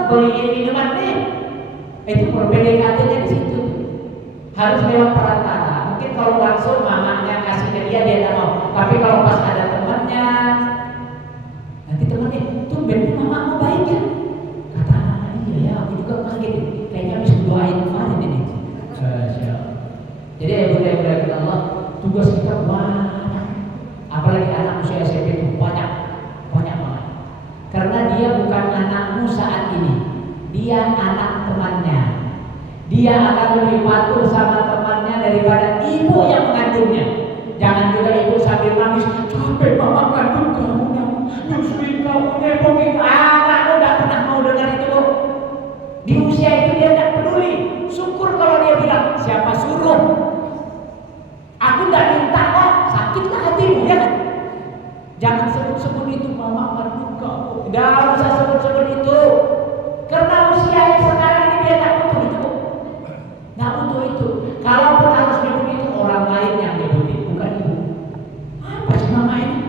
beliin minuman nih. Itu PDKT-nya di situ. Harus lewat perantara. Mungkin kalau langsung mamanya kasih ke dia tidak mau. Tapi kalau pas ada temannya, nanti temannya, tumben mama mau baik ya. Kata anak, iya ya, aku juga kaget. Kayaknya habis doain kemarin ini. Jadi ya budaya kita Allah, tugas kita banyak. Apalagi anak usia SMP itu banyak banget. Karena dia bukan anakmu saat ini, dia anak temannya. Dia akan lebih patuh sama temannya daripada ibu yang mengandungnya. Jangan juga ibu sambil nangis, capek mama mengandung kamu, nyusuin kamu, nepokin. Anakmu tidak pernah mau dengar itu. Di usia itu dia tidak peduli. Syukur kalau dia bilang, siapa suruh? Aku tidak minta kok, sakitlah hatimu ya kan? Jangan sebut-sebut itu, mama mengandung kamu. Tidak usah sebut-sebut itu. Karena usia yang sekarang ini dia tak butuh itu. Tak butuh itu. Kalaupun harus nyebut itu, orang lain yang nyebutin, bukan ibu. Apa sih mama ini?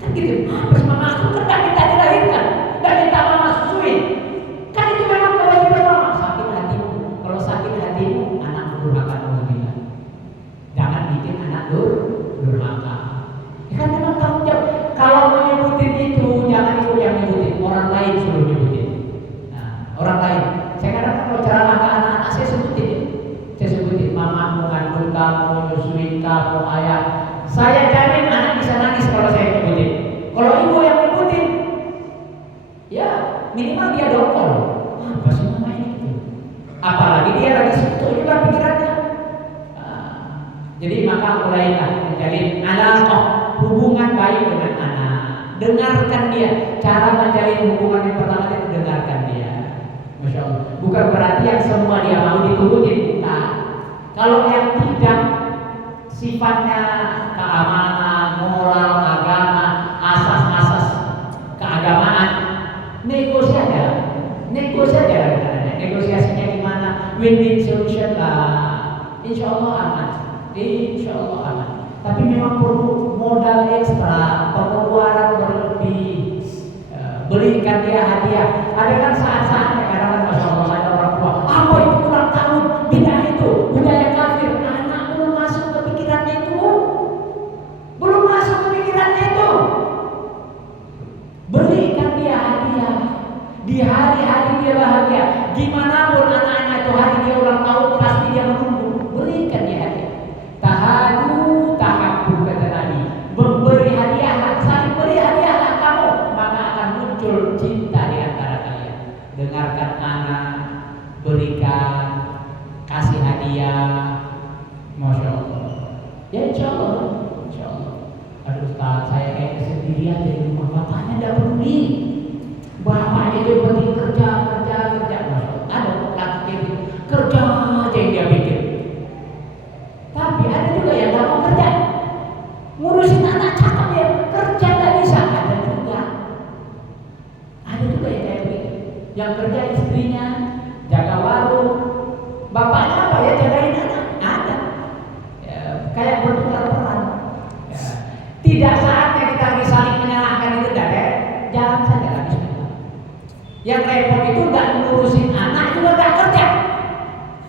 Kan gitu. Apa sih mama? Aku kan tak minta dilahirkan, tak minta mama susuin. Kan itu memang kewajiban mama. Sakit hatimu. Kalau sakit hatimu, anak durhaka Allah. Jangan bikin anak durhaka. Ya kan memang tanggung jawab. Kalau menyebutin itu, jangan ibu yang nyebutin, orang lain suruh nyebutin. Orang lain. Saya kadang kalau ceramah ke anak-anak saya sebutin mama mengandung kamu, nyusuin kamu, ayah. Saya jamin anak bisa nangis kalau saya nyebutin. Kalau ibu yang nyebutin, ya minimal dia dongkol. Apa sih mama ini gitu? Apalagi dia lagi suntuk juga pikirannya. Jadi maka mulailah menjalin alaqah, hubungan baik dengan anak. Dengarkan dia. Cara menjalin hubungan yang pertama itu dengarkan dia. Masya Allah. Bukan berarti yang semua dia mau diturutin. Nah, kalau yang tidak sifatnya keamanan, moral, agama, asas-asas keagamaan, negosiasi aja. Negosiasinya gimana? Win-win solution lah. Insya Allah aman. Insya Allah aman. Tapi memang perlu modal ekstra, pengeluaran berlebih. Belikan dia hadiah. Ada kan saat-saatnya karena kan Masya Allah ada orang tua, apa itu ulang tahun, bid'ah itu, budaya kafir. Anak belum masuk ke pikirannya itu. Belum masuk ke pikirannya itu. Belikan dia hadiah. Di hari-hari dia bahagia. Gimana pun anak-anak itu hari dia ulang tahun pasti dia menunggu. Belikan dia hadiah. Tahadu tahabu kata Nabi. Memberi hadiah, saling beri hadiahlah kamu, maka akan muncul cinta di antara kalian. Dengarkan anak, berikan, kasih hadiah. Masya Allah. Ya insya Allah. Aduh Ustaz, saya kayak kesendirian di rumah, bapaknya tidak peduli. Bapaknya itu penting kerja. kerja istrinya, jaga warung. Bapaknya apa ya, jagain anak. Ada. Ya, kayak bertukar peran. Ya. Tidak saatnya kita lagi saling menyalahkan itu dah. Jalan saja lagi semua. Yang repot itu nggak ngurusin anak juga nggak kerja.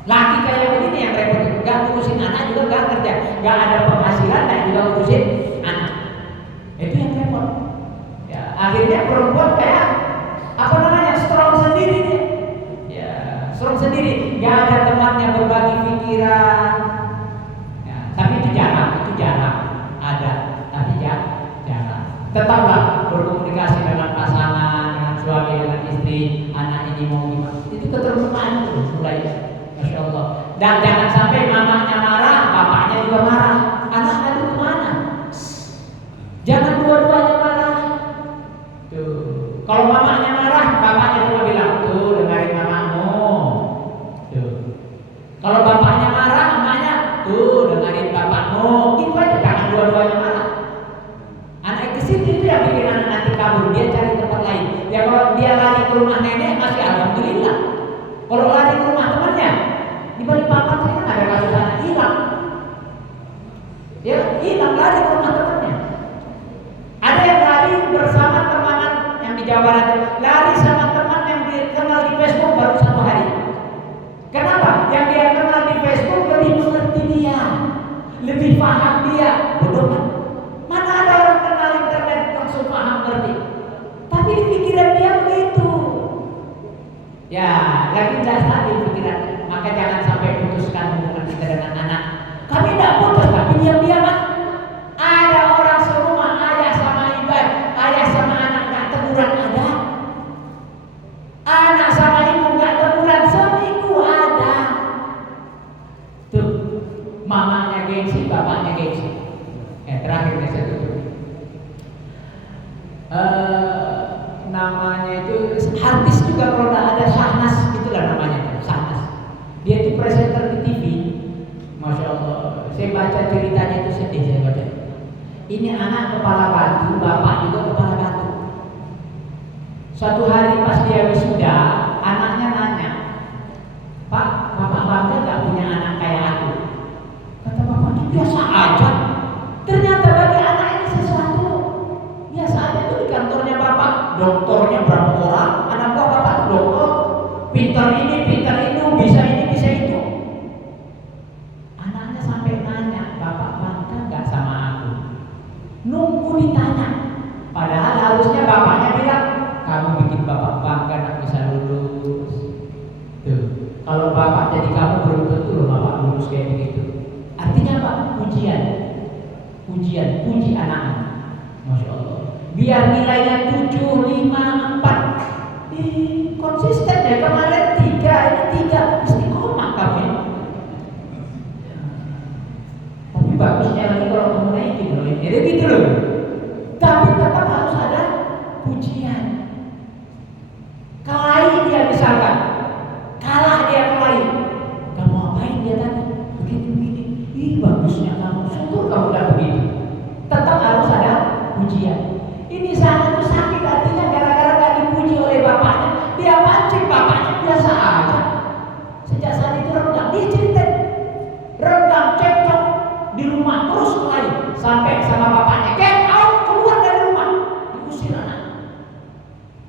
Laki kayak begini yang repot itu nggak ngurusin anak juga nggak kerja, nggak ada penghasilan dan juga ngurusin anak. Itu yang repot. Ya, akhirnya perempuan kayak apa namanya, strong sendiri dia. Ya, strong sendiri, nggak ada temannya berbagi pikiran. Ya, tapi itu jarang ada, tapi jarang. Tetaplah berkomunikasi dengan pasangan, dengan suami, dengan istri, anak ini mau gimana. Itu keterbukaan itu mulai, masya Allah. Dan jangan sampai mamanya marah, bapaknya juga marah. Anaknya itu kemana? Jangan dua-duanya marah. Tuh, kalau mamanya marah, bapaknya cuma bilang, tuh dengarin mamamu. Tuh, kalau bapaknya marah, mamanya, tuh dengarin bapakmu. Gitu aja, jangan dua-duanya marah. Anak ke situ itu yang bikin anak nanti kabur, dia cari tempat lain. Ya kalau dia lari ke rumah nenek masih alhamdulillah. Kalau lari ke rumah temannya, di balik papan saya kan ada kasus anak hilang. Ya hilang, lari ke rumah temannya. Ada yang lari bersama teman yang di Jawa Barat, lari sama teman yang dikenal di Facebook baru 1 hari. Kenapa? Yang dia kenal di Facebook lebih mengerti dia, lebih paham dia. Bodoh kan? Mana ada orang kenal internet langsung paham ngerti? Tapi di pikiran dia begitu. Ya, lagi tidak stabil pikiran. Maka jangan sampai putuskan hubungan kita dengan anak. Kami tidak putus, tapi diam-diam. Ada orang serumah, ayah sama ibu, ayah sama anak nggak teguran ada. Anak sama ibu nggak teguran seminggu ada. Tuh, mamanya gengsi, bapaknya gengsi. Terakhir saya tutup. Namanya itu artis juga, kalau ada Syahnas itulah namanya, Syahnas. Dia itu presenter di TV. Masya Allah. Saya baca ceritanya itu sedih saya baca. Ini anak kepala batu, bapak juga kepala batu. Suatu hari pas dia wisuda, anaknya nanya, Pak, bapak bangga gak punya anak kayak aku? Kata bapak, itu biasa aja. Ternyata bagi anak ini sesuatu biasa aja. Tuh di kantornya bapak, doktornya berapa orang, anak bapak tuh dokter, pintar ini, pintar itu, bisa ini, bisa itu. Anaknya sampai nanya, bapak bangga gak sama aku? Nunggu ditanya. Padahal harusnya bapaknya bilang, kamu bikin bapak bangga gak bisa lulus. Tuh, kalau bapak jadi kamu belum tentu loh bapak lulus kayak begitu. Artinya apa? Ujian, uji anak-anak. Masya Allah. Biar nilainya 7, 5, 4. Konsisten ya, kemarin 3, ini 3. Istiqomah kamu. Tapi bagusnya lagi kalau kamu naikin loh. Jadi gitu loh. Tapi tetap harus ada ujian. Kelahi dia misalkan, kalah dia kelahi. Kamu apain dia tadi? Begini. Ih bagusnya kamu, syukur kamu udah begitu. Tetap harus ada ujian. Ini sana tuh sakit hatinya gara-gara gak dipuji oleh bapaknya. Dia pancing bapaknya biasa aja. Sejak saat itu renggang, dia ceritain renggang, cekcok di rumah terus kelahi. Sampai sama bapaknya, get out, keluar dari rumah. Diusir anak.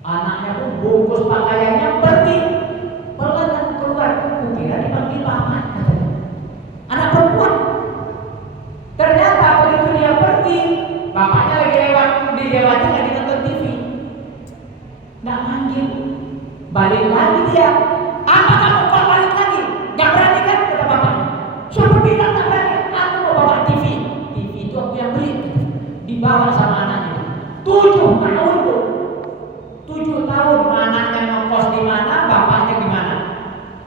Anaknya pun bungkus pakaiannya pergi. Pelan aku keluar. Kukira dipanggil paman. Anak perempuan. Ternyata begitu dia pergi, bapaknya lagi lewat, dilewati lagi nonton TV. Nggak manggil. Balik lagi dia. Apa kamu kok balik lagi? Nggak berani kan? Kata bapaknya. Siapa bilang nggak berani? Aku mau bawa TV. TV itu aku yang beli. Dibawa sama anaknya. 7 tahun tuh. 7 tahun anaknya ngekos di mana, bapaknya gimana?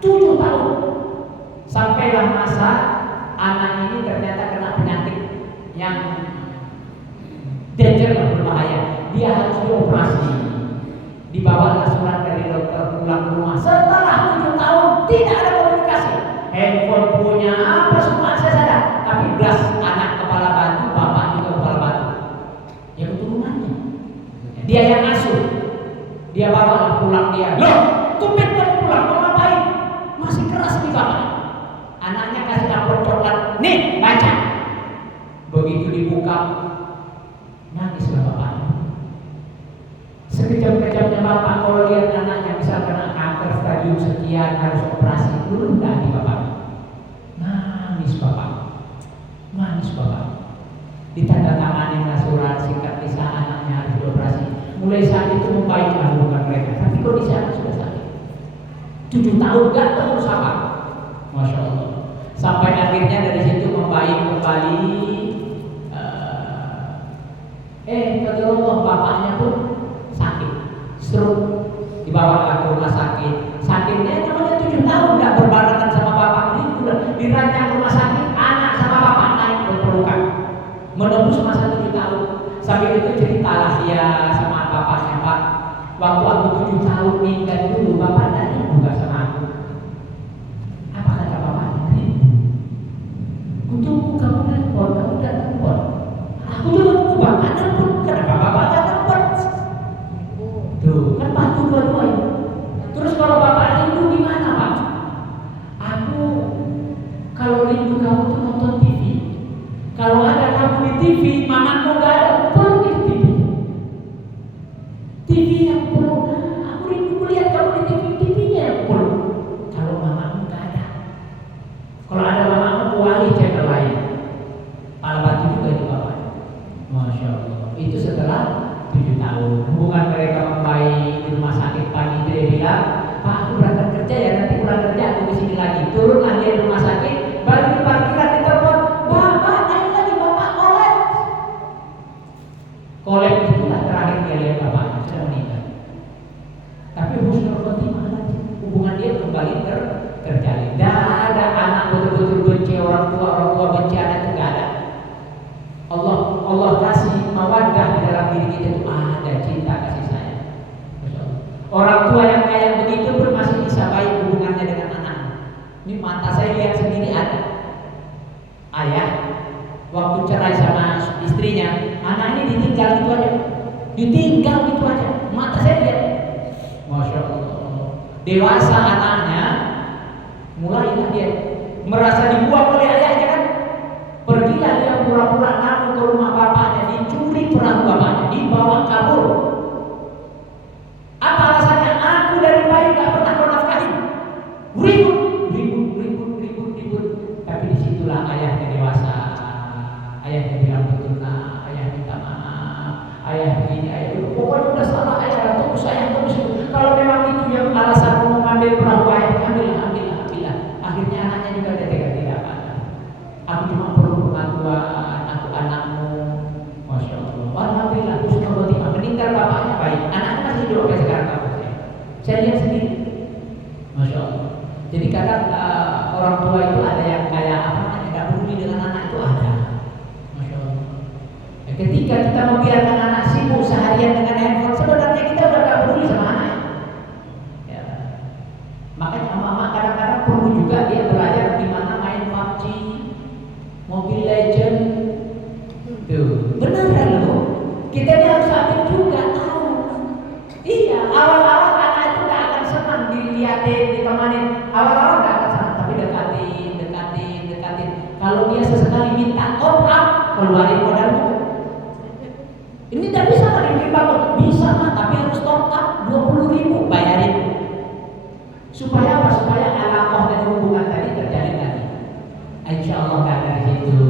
7 tahun. Sampailah masa anak ini ternyata kena penyakit yang danger, berbahaya. Dia harus dioperasi. Dibawalah surat dari dokter pulang ke rumah. Setelah 7 tahun tidak ada komunikasi. Handphone punya apa semua saya sadar. Tapi belas anak kepala batu, bapak juga kepala batu. Ya keturunannya. Dia yang ngasuh. Dia bawa pulang dia. Loh, tumben kamu pulang, mau ngapain? Masih keras nih bapak. Anaknya kasih amplop coklat, nih baca. Begitu dibuka, nangislah bapaknya. Sekejap-kejapnya bapak kalau lihat anaknya bisa kena kanker stadium sekian harus operasi, dulu di bapak. Nangis bapak. Ditandatangani asuransi ketika anaknya harus dioperasi. Mulai saat itu membaik hubungan mereka. Tapi kondisi anak sudah sakit. 7 tahun gak terus apa? Masya Allah. Sampai akhirnya dari situ membaik kembali. Kata Allah bapaknya pun sakit, stroke, dibawa ke rumah sakit. Sakitnya namanya 7 tahun gak berbarengan sama bapak. Ini udah dirancang rumah sakit, anak sama bapak naik berpelukan. Menembus masa 7 tahun. Sambil itu ceritalah ya sama bapaknya, Pak, waktu aku 7 tahun nikah dulu bapak dari juga sama aku. Apa kata bapaknya? Kutunggu kamu nelpon, kamu udah nelpon. Aku juga nunggu bapak nelpon. Kenapa bapak gak nelpon? Tuh, kan patuh dua-duanya. Terus kalau bapak rindu gimana, Pak? Aku kalau rindu kamu tuh nonton TV. Kalau ada kamu di TV, mamamu gak ada, peluk di TV. TV yang peluk, aku rindu lihat kamu di TV, TV-nya yang peluk. Kalau mamamu gak ada, kalau ada mamamu kuali channel lain. Pala batu juga itu bapak. Masya Allah. Itu setelah 7 tahun. Hubungan mereka membaik di rumah sakit. Pagi dia bilang, Pak, aku berangkat kerja ya, nanti pulang kerja aku kesini lagi. Turun lagi di rumah sakit, baru di parkiran di telepon, kolek itulah terakhir dia lihat bapaknya sudah meninggal. Tapi husnul khotimah lagi, hubungan dia kembali terjalin. Tidak ada anak betul-betul benci orang tua benci anak itu tidak ada. Allah kasih mawaddah di dalam diri kita itu ada cinta kasih sayang. Orang tua yang kayak begitu pun masih bisa baik hubungannya dengan anak. Ini mata saya lihat sendiri ada. Ayah waktu cerai sama istrinya, anak ini ditinggal gitu aja. Mata saya lihat, Masya Allah. Dewasa anaknya, mulailah dia merasa dibuang oleh ayahnya kan. Pergilah dia pura-pura ngaku ke rumah bapaknya, dicuri perahu bapaknya, dibawa kabur. Apa alasannya? Aku dari bayi gak pernah kau nafkahin. Ribut. Tapi disitulah ayahnya dewasa. Ayahnya bilang betul nak, ayah minta maaf, ayah begini, ayah itu pokoknya udah salah ayah, terus sayang terus. Kalau memang itu yang alasan mau mengambil perahu ayah, ambillah. Akhirnya anaknya juga tidak apa-apa. Aku cuma perlu pengakuan aku anakmu, Masya Allah. Alhamdulillah, husnul khotimah. Meninggal bapaknya baik, anaknya masih hidup sampai sekarang kamu saya lihat sendiri, Masya Allah. Jadi kadang orang tua itu ada yang kayak apa namanya, nggak peduli dengan anak itu ada. Ketika kita membiarkan anak sibuk seharian dengan handphone, sebenarnya kita udah gak peduli sama anak. Ya. Makanya mama kadang-kadang perlu juga dia belajar gimana main PUBG, Mobile Legend. Tuh, benar loh. Kita ini harus ambil juga tahu. Iya, awal-awal anak itu gak akan senang dilihatin, ditemanin. Awal-awal gak akan senang, tapi dekatin. Kalau dia sesekali minta top up, keluarin modal juga. Ini tidak bisa kan bangun? Bisa mah, tapi harus top up 20.000 bayarin. Supaya apa? Supaya alaqah dan hubungan tadi terjalin lagi. Insya Allah dari situ